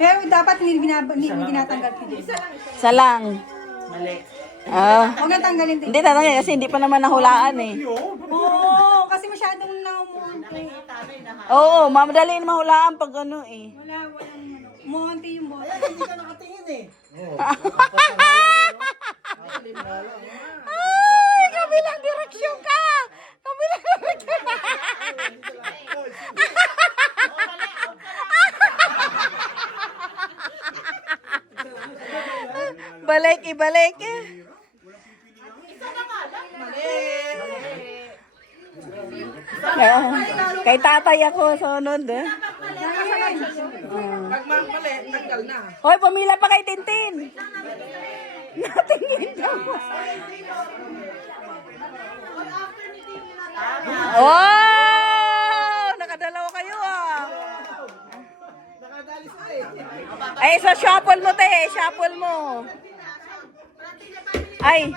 Pero dapat hindi tinatanggal ko din. Isa lang. Mali. Ah. Huwag na tanggalin din. Hindi tatanggal kasi hindi pa naman nahulaan eh. Oo, kasi masyadong naumunti. Oo, madali na mahulaan pag ano eh. Walang umunti yung bola. Ay, kabilang direksyon ka! Kabilang direksyon ka! Balik, ibalik. Kay tatay ako sunod eh. Pag mali, tanggal na. Hoy, pumila pa kay Tintin. Natingin ka mo. Wow! Nakadalawa kayo ah. Ay, so shuffle mo te, shuffle mo. Ay.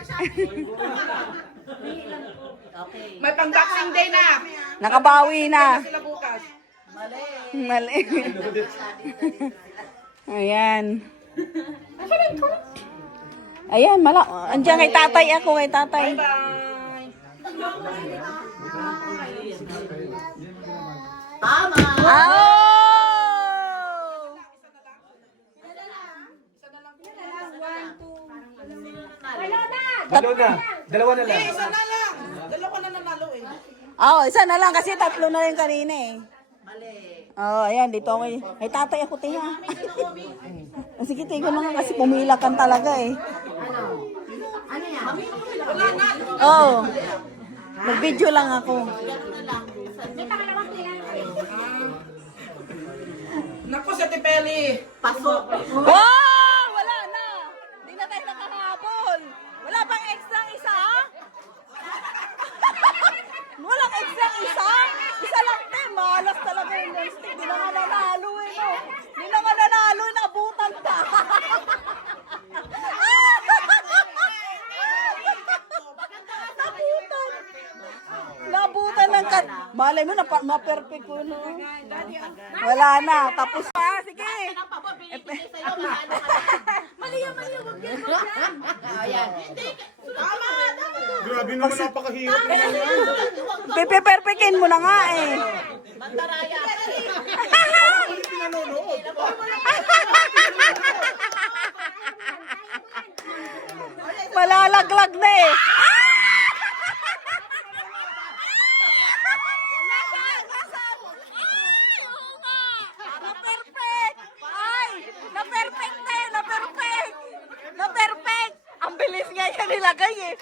May pang-boxing day na. Nakabawi na. Sila bukas. Mali. Ayan. Ayan, andiyan kay tatay ako, kay tatay. Bye. Tama! Oh! Dalawa na lang. Isa na lang. Dalawa na nanalo eh. Oh, isa na lang kasi 3 na yung kanina eh. Mali. Oh, ayan, dito ako. May tatay ako, tiha. Sige, tigo na nga kasi pumila kan talaga eh. Oh. Mag-video lang ako. Naku, si Tipeli. Pasok. Wow! Wala na! Hindi na tayo nakahabol. Wala pang extra isa? Walang extra isa? Isa lang din. Malas talaga yung non-stick. Di na nga nanalo eh. No? Di na nga nanalo. Nabutan ka. Nabutan. Nabutan ng kat. Malay mo, ma-perfect ko. No? Wala na. Tapos pa. Sige. Mali yan. Wag yan. Grabe naman, napakahirap. Pepe-perfectin mo na nga eh. Mantaraya. Malalaglag na eh. Na-perfect! Ay! Na-perfect na eh! Na-perfect! Na-perfect! Ang bilis nga yan nilagay eh.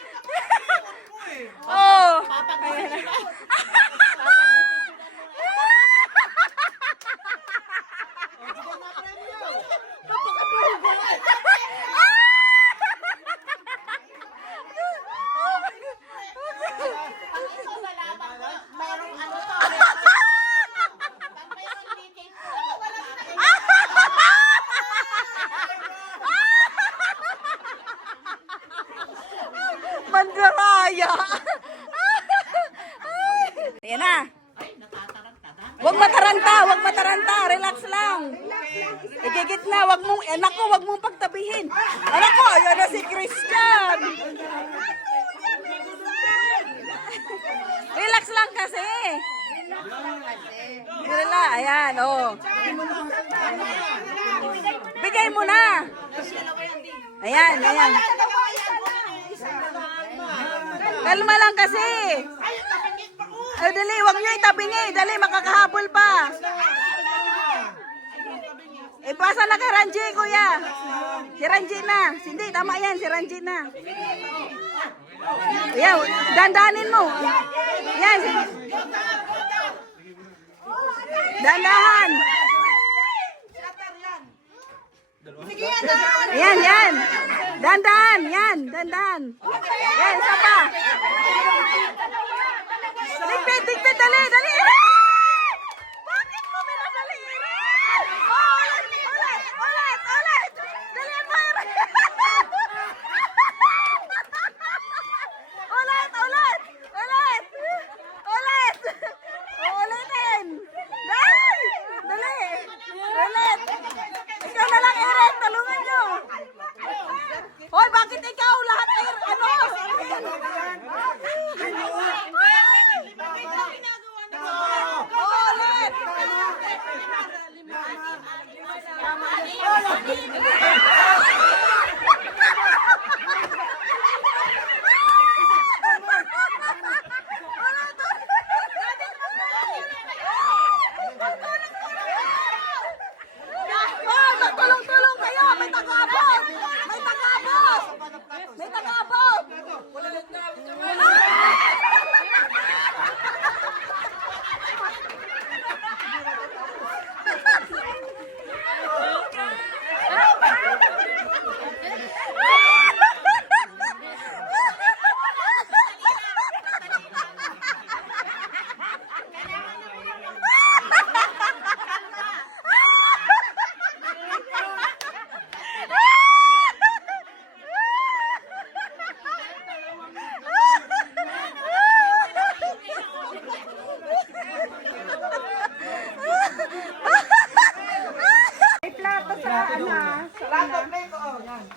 Oh! Mayroong ano to. Pag mayroong leakage, wala Igigit na, wag mong, naku, wag mong pagtabihin. Anak ko, ayan na si Christian. Relax lang kasi. Relax, ayan, oh. Bigay mo na. Ayan, ayan. Kalma lang kasi. Ay, dali, wag nyo itabingi. Dali, makakahabol pa. Ipasa na kay Ranji, kuya. Si Ranji na. Hindi, tama yan. Si Ranji na. Ayan, dandanin mo. Yan. Dandahan. Yan, yan. Dandahan, yan. Dandahan. Yan, isa pa. Ligpit, ligpit, dali, dali. Bakit mo minadali? Ulit, ulit, ulit, ulit. Dalian mo, Eric. Ulit, ulit, ulit. Ulit. Ulitin. Dali, dali. Ulit. Ikaw na lang, Eric. Tulungan nyo. Hoy, bakit ikaw lahat ay ano? Ulit. Tulong-tulong kayo! May taga-abot! May taga-abot! May taga-abot!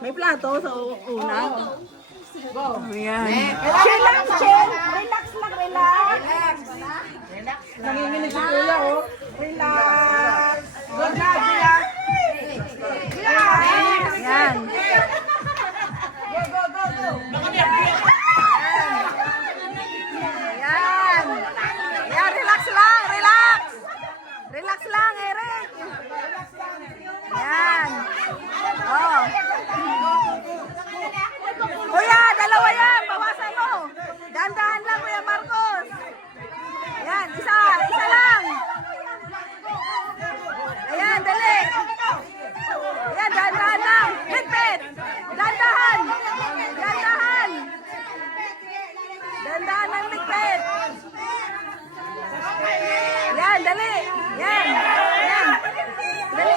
May plato sa una. Ayan. Chill lang, chill. Relax lang, relax. Nanginginig si Kuya, oh. Relax. Good na, Kuya. Ayan. Ayan. Ayan, relax lang, relax. Relax lang, Eric. Ayan. Oh. Kuya, dalawa yan. Bawasan mo. Dahan-dahan lang, Kuya Marcos. Ayan, isa lang. Ayan, dali. Ayan, dahan-dahan lang. Higpit. Dahan-dahan. Dahan-dahan. Dahan-dahan lang, higpit. Ayan, dali. Ayan. Ayan. Dali.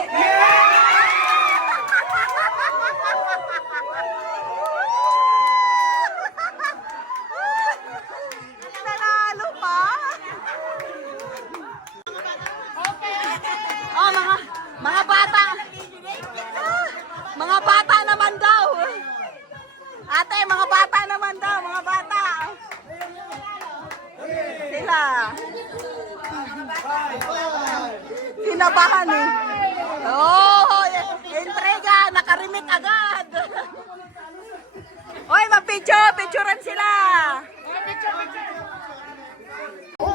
Nanalo pa. Oh, mga bata. Mga bata naman daw. Ate, mga bata naman daw, mga bata. Sila. Kinabahan eh. Oh, entrega, nakarimit agad. Oy, mag-picture, picturean sila. $6.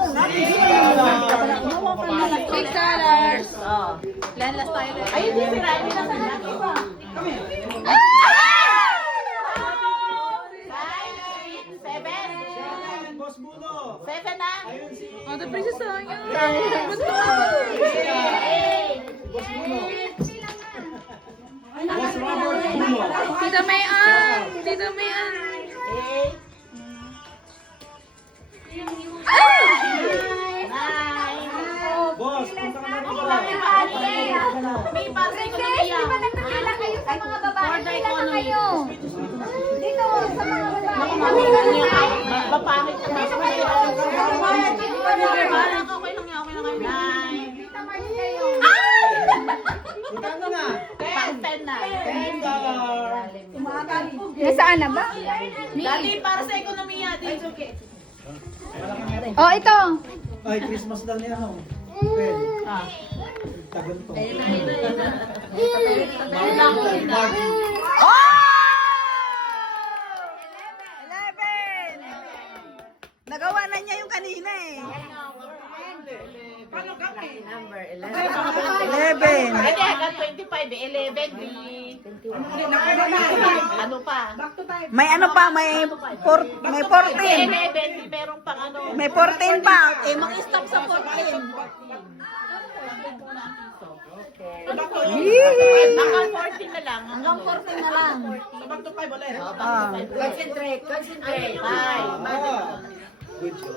Lanlas tayo. Ayun, si Pirani na sa natin ba? Seven na? Oh, the princess song yun. Tita Mayan! Tita Mayan! Boss, punta ka na rito. May bagay ko na kaya. Di ba nagpapila kayo sa mga babae? Pila na kayo. Dito, sa mga babae. Mapangit na mas Okay lang yan. Nine. Tita Marcy kayo. Punta na. Nasaan na ba? Dati para sa ekonomiya. It's okay. Oh, ito. Ay, Christmas daw niya, no? Well, tagal to. Oh! 11! Nagawa na niya yung kanina eh. Number 11. 11. Hindi, hanggang 25, 11, ano pa? May ano pa, may 14. 11, merong pang ano. May 14 pa. Eh, mag-stop sa 14. Hanggang 14 na lang. Hanggang 14 na lang. Ah. Concentrate. 5. Good job.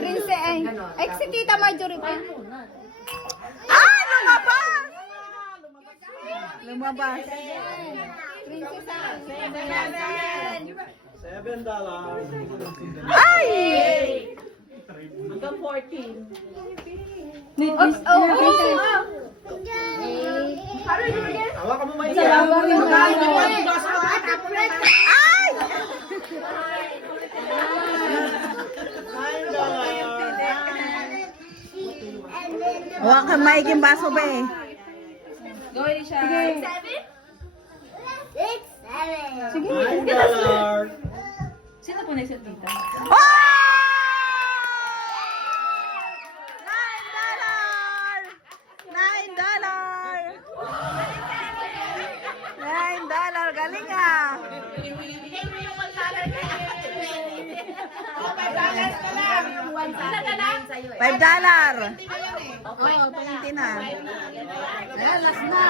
Princess, ay, si Tita Marjorie pa. Ah! Lumabas! Lumabas. Princess, $7. Ay! Hanggang 14. Hawakan mo may Ay! Huwag kang maiking baso ba eh. $9. $9. Galing ah. $5. Oo, 20 na. last na.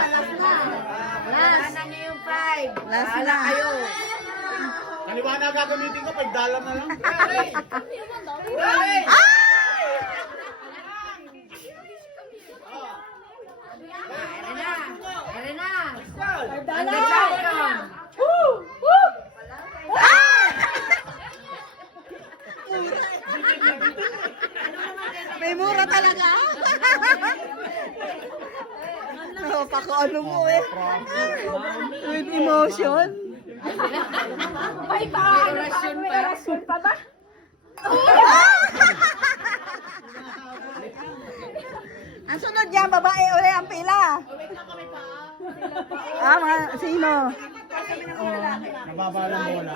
Last na niyo yung 5. Last na. Kaliwa na gagamitin ko, $5 na lang. Ay! May mura talaga. Oh, pakaano mo eh. With emotion. May rasyon pa ba? Ang sunod niya, babae uli ang pila. Sino? Nababalang bola.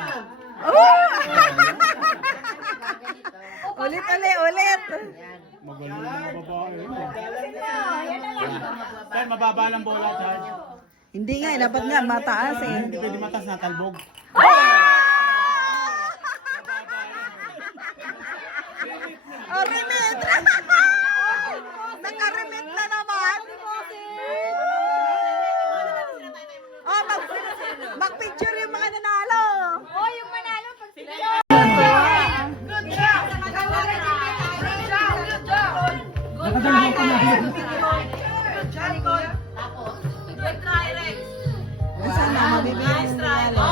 Oh! Ulit. Magaling na babae. Saan mababa ng bola, Charge? Hindi nga, dapat nga mataas eh. Hindi pwede matas na talbog. Oh, remit! Naka-remit na naman. Oh, mag-picture yung mga nanalo. Oh, yung manalo pag Sana mabibigyan ng nanalo.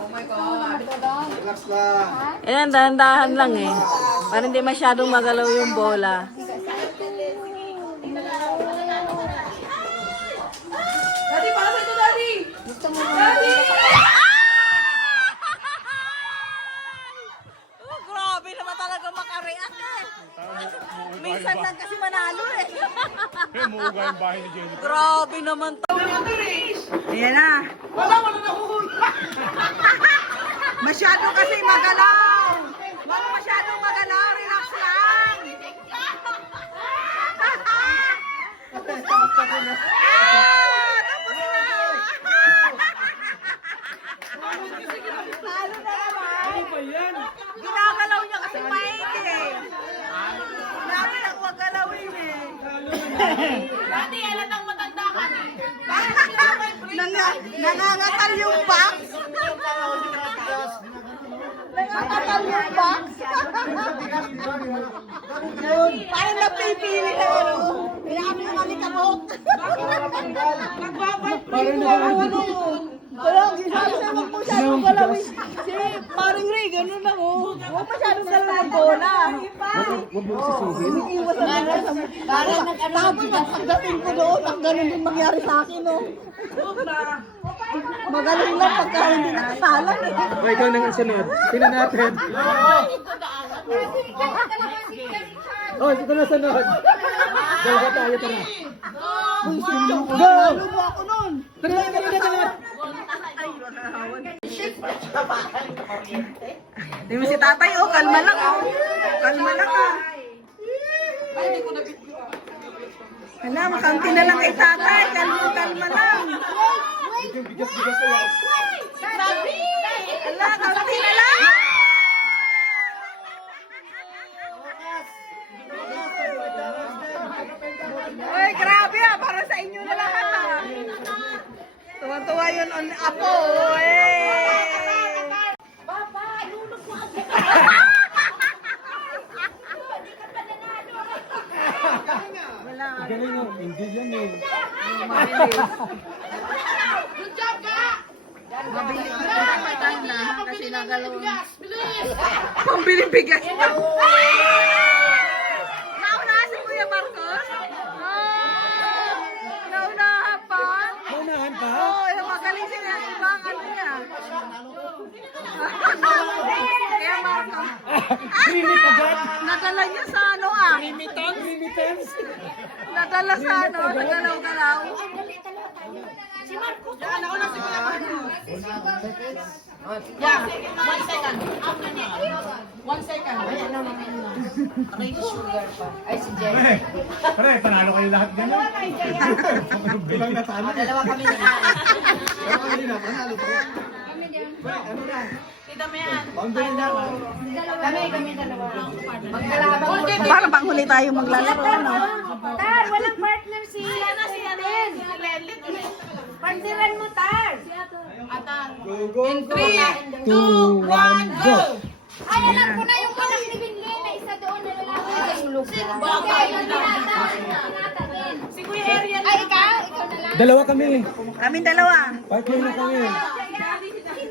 Oh my God! Relax lang. Ayan, dahan-dahan lang eh. Para hindi masyadong magalaw yung bola. Oh, grabe naman talaga makareact eh. Minsan lang kasi manalo eh. Eh, muuga yung bahay ni Jenny. Grabe naman to. Ayan na. Wala na Masyado kasi magalaw. Huwag masyadong magalaw. Relax lang. Tapos na. Talo na naman. Ginagalaw niya kasi maigi eh. Grabe lang huwag galawin eh. Dati, alam ang matanda ka. Nangangatal yung box. Nakatalyon ba? Parang napipili ka ano. Kailangan mo yung alikabok. Parang nakaano. Wala, sabi na wag masyadong galawin. Si paring Ray, ganun lang oh. Huwag masyadong galawin ng bola. Huwag mo sisuhin. Iiwas ang bola sa parang tapos pagdating ko doon, ang ganun din mangyari sa akin oh. Magaling lang pagka hindi nakasalan eh. O, ikaw na nga sunod. Sino natin? Oh, ito na sunod. Dalawa tayo, tara. Go! Ano mo ako nun? Tara. Di mo si tatay, oh, kalma lang, oh. Kalma lang, ah. Hala, makaunti na lang kay tatay. Kalma lang. Bigas-bigas na lang. Hala, kaunti na lang. Uy, grabe ah. Para sa inyo na lahat ah. Tuwa-tuwa yun on apo. Galing mo. Hindi yan eh. Mabilis na patay na kasi nagalaw. Pambili bigas na. Naunahan si Kuya Marcos? Naunahan pa? Naunahan pa? Oo, magaling siya. Iba ang ano niya. Kaya Marcos. Limit agad. Nadala niya sa ano ah. Remittance. Nadala sa ano, nagalaw-galaw. Pare, panalo kayo lahat ganun. Bilang natalo. Dalawa kami ni Ann. Panalo ko. Kami dalawa. Magkalabang mo. Para bang huli tayo maglalaro, no? Tar, walang partner si Len. Partiran mo, Tar. In 3, 2, 1, go! Ay, alam ko na yung walang ni Binley na isa doon na lalaki. Si Kuya Ariel. Ay, ikaw na lang. Dalawa kami. Kaming dalawa. Partner na kami.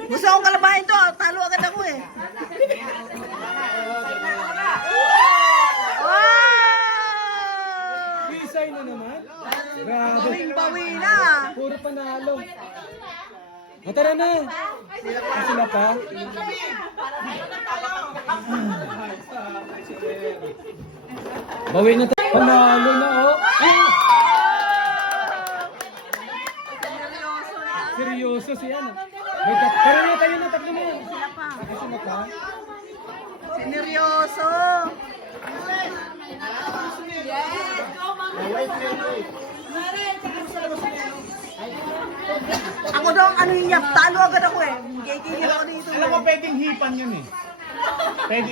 Gusto kong kalabahin to, talo agad ako eh. Wow! Pisay na naman. Grabe. Bawing-bawi na. Puro panalo. Tara na. Sila pa. Bawi na tayo. Panalo na oh. Seryoso siya na. Para na tayo na tatlo na. Sila pa. Sila pa. Sineryoso. Ako daw ang ano niya, talo agad ako eh. Gigigil ako dito. Alam mo, pwedeng hipan yun eh. Pwede.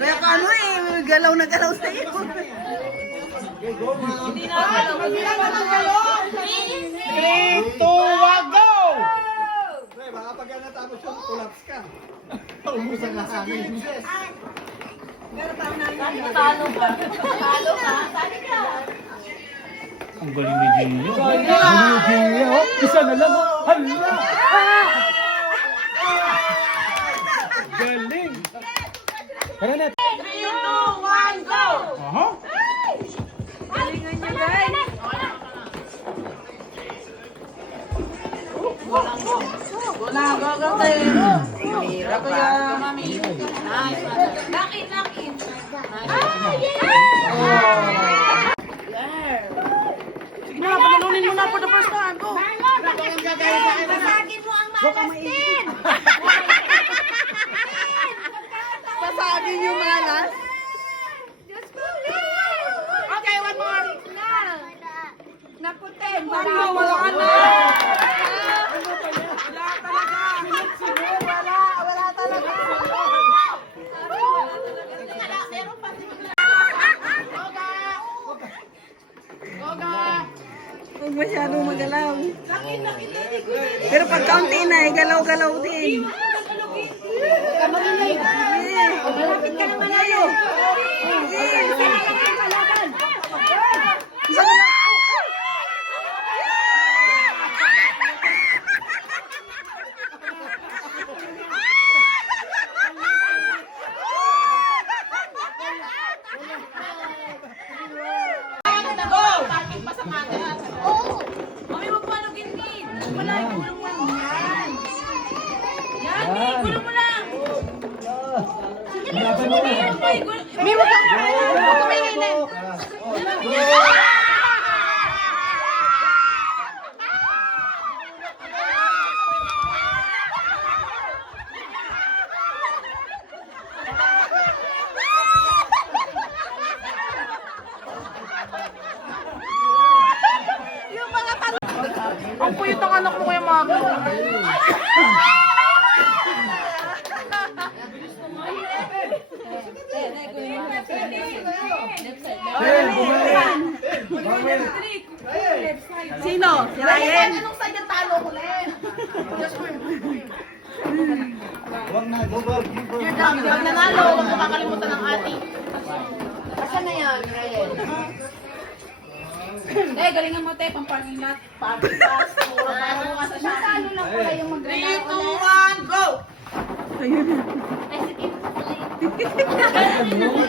Kaya ka ano eh, galaw na galaw sa iyo. 3, 2, 1, go! Pre, baka pag natapos yung collapse ka. Paubusan na kami. Ang galing ni Gio. Oh. Isa na lang oh. Hala. Galing. Tara na. Aha. Galingan niyo guys. Basagin mo ang malastin. Pasagin yung malas. Okay, one more. Naputin. Wala na. Wala talaga. Huwag masyadong magalaw. Pero pag kaunti na, galaw-galaw din. Sino? Si Ryan? Anong side ang talo ko, Len? Huwag na, huwag. Pag nanalo, huwag mo kakalimutan ng ati. Asan na yan, Ryan? Galingan mo, te, pamparking lot. Party pass. Puro para mo sa siya. Talo lang pala yung maglaro. 3, 2, 1, go!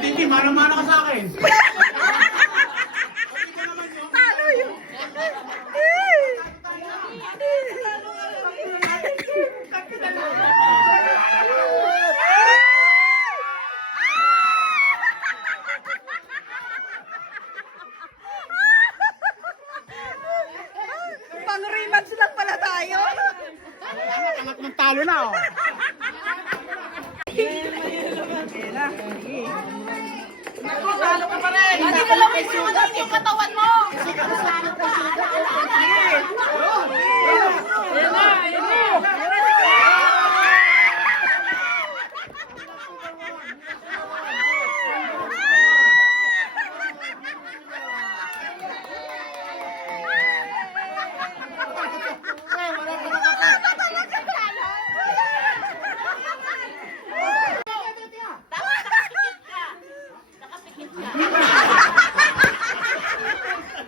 Titi, mana-mana ka sa akin. Talo yun. Pang-rematch lang pala tayo. Talo na, oh. Talo ka pa rin! Hindi ka lang yung katawan mo!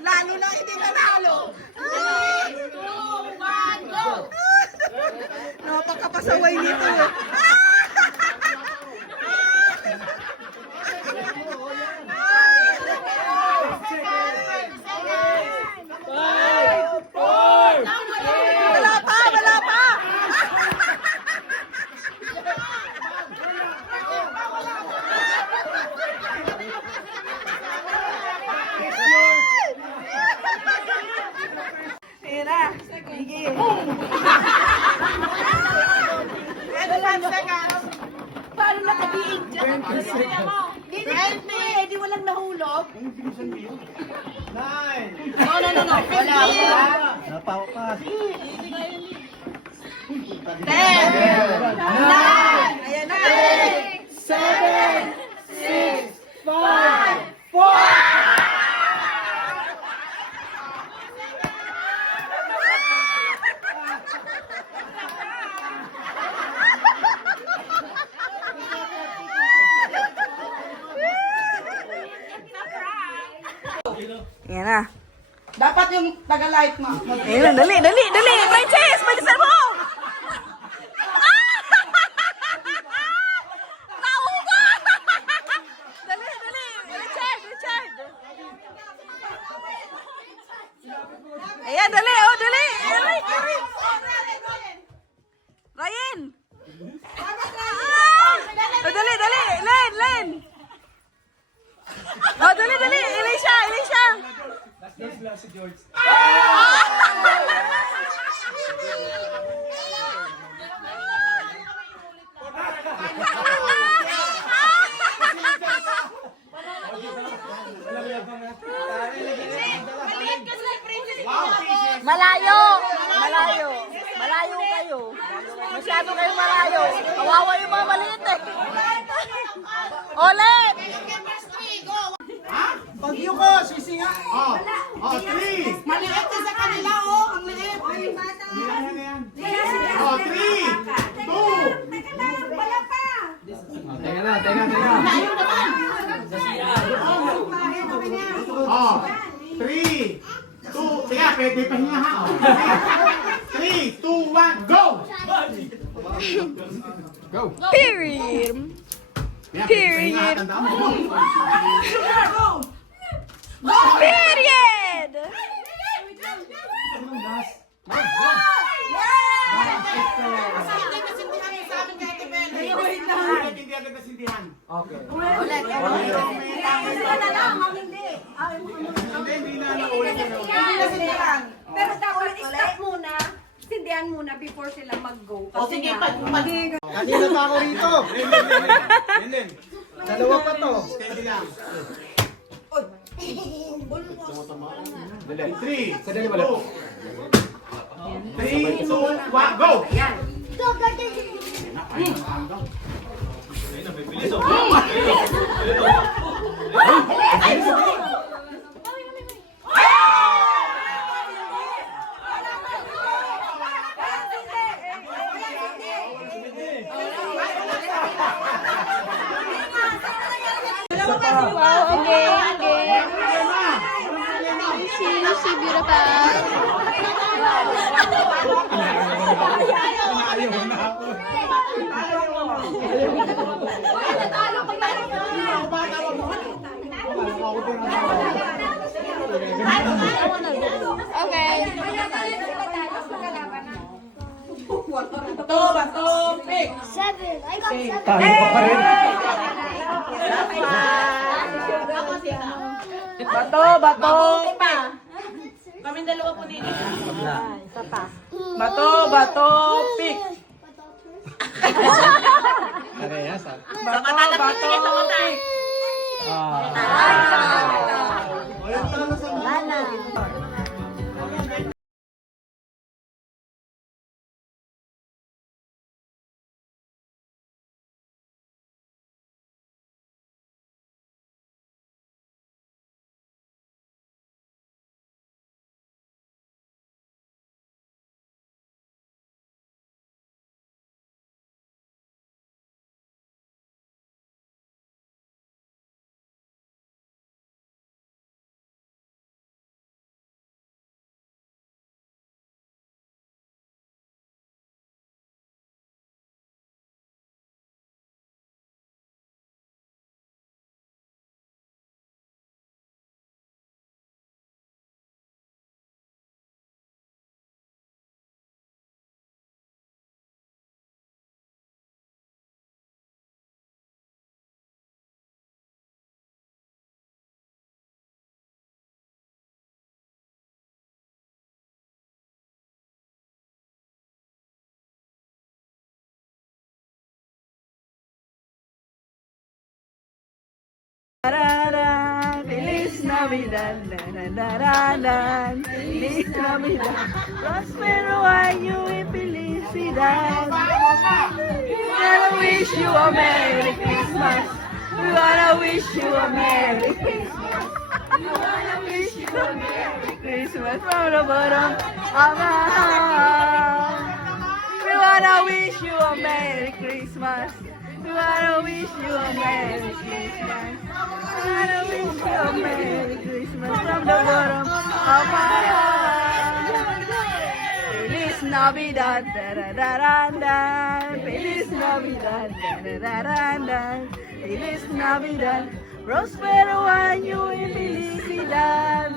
Lalo na hindi nanalo. 3, 2, 1, go! Napakapasaway nito. Wala pa, wala pa. Tira, sige. Paano nakabiig dyan? 20! Di walang nahulog? No. Wala. Napawakas. 10! Ayan na. 7, 6, 5, 4! Ayan na. Dapat yung taga-light mo. Ayan na, dali, dali, dali. Princess, bilisan mo. Nauga! Dali, dali. Richard, Richard. Ayan, dali, oh, dali. Eric, Eric. Ryan. Oh, dali, dali. Len, Len. Oh, dali, dali. Elisha, Elisha. Malayo! Malayo! Malayo kayo. Masyado kayo malayo. Kawawa yung mga maliit eh. Ulit! Pagyo ko, sisinga. Oh, 3. Maliit din sa kanila, oh! Ang liit! Oh, 3, 2. Teka na. Layo naman! Oh, 3, 2. Teka, pwede pahinga ha. 3, 2, 1, go! Period. Yan, pahinga, tandaan mo. Period! Kasi hindi nasindihan niyo sa amin kahit ibig. Bakit hindi agad nasindihan? Ulit. Hindi na naulit na Nasindihan. Pero dapat stop muna. Sindihan muna before sila mag-go. O sige, pag Kanina pa ako rito. Len. Dalawa pa to. Steady lang. 3, 2, 1, go! Wow, again, again. Si beautiful. Okay. Seven. I got seven. Tayo pa rin. Bato. Kaming dalawa po nito. Bato, pick. Parehas ah. Bato, pick. Feliz Navidad, Feliz Navidad, prospero año y felicidad. We wanna wish you a Merry Christmas. We wanna wish you a Merry Christmas. We wanna wish you a Merry Christmas from the bottom of our heart. We wanna wish you a Merry Christmas. We wanna wish you a Merry Christmas. We wanna wish you a Merry Christmas from the bottom of my heart. Feliz Navidad, da da da da da. Feliz Navidad, da da da da da. Feliz Navidad, prospero año y felicidad.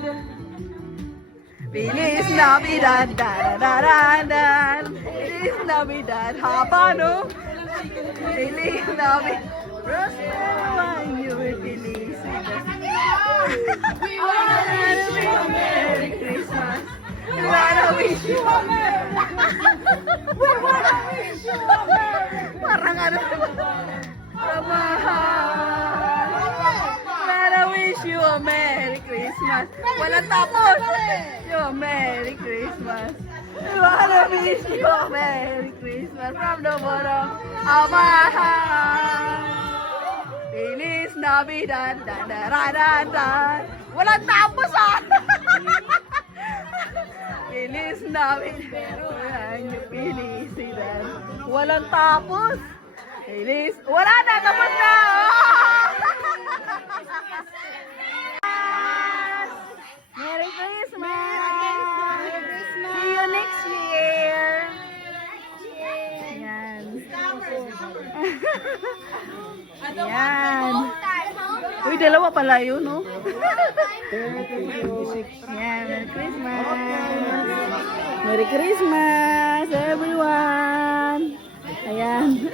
Feliz Navidad, da da da da da. Feliz Navidad, habano. Feliz Navidad, prospero año y felicidad. We wanna wish you a Merry Christmas. We wanna wish you a Merry Christmas. We wanna wish you a Merry Christmas. Parang ano Kamahal. We wanna wish you a Merry Christmas. Walang tapos. You a Merry Christmas. We wanna wish you a Merry Christmas from the bottom of my heart. Feliz Navidad, da da da da da. Walang tapos ah! Feliz Navidad, felicidad. Walang tapos. Feliz, wala na, tapos na! Merry Christmas! See you next year! Yan. Yan. Uy, dalawa pala yun, no? Yan, Merry Christmas! Merry Christmas, everyone! Ayan.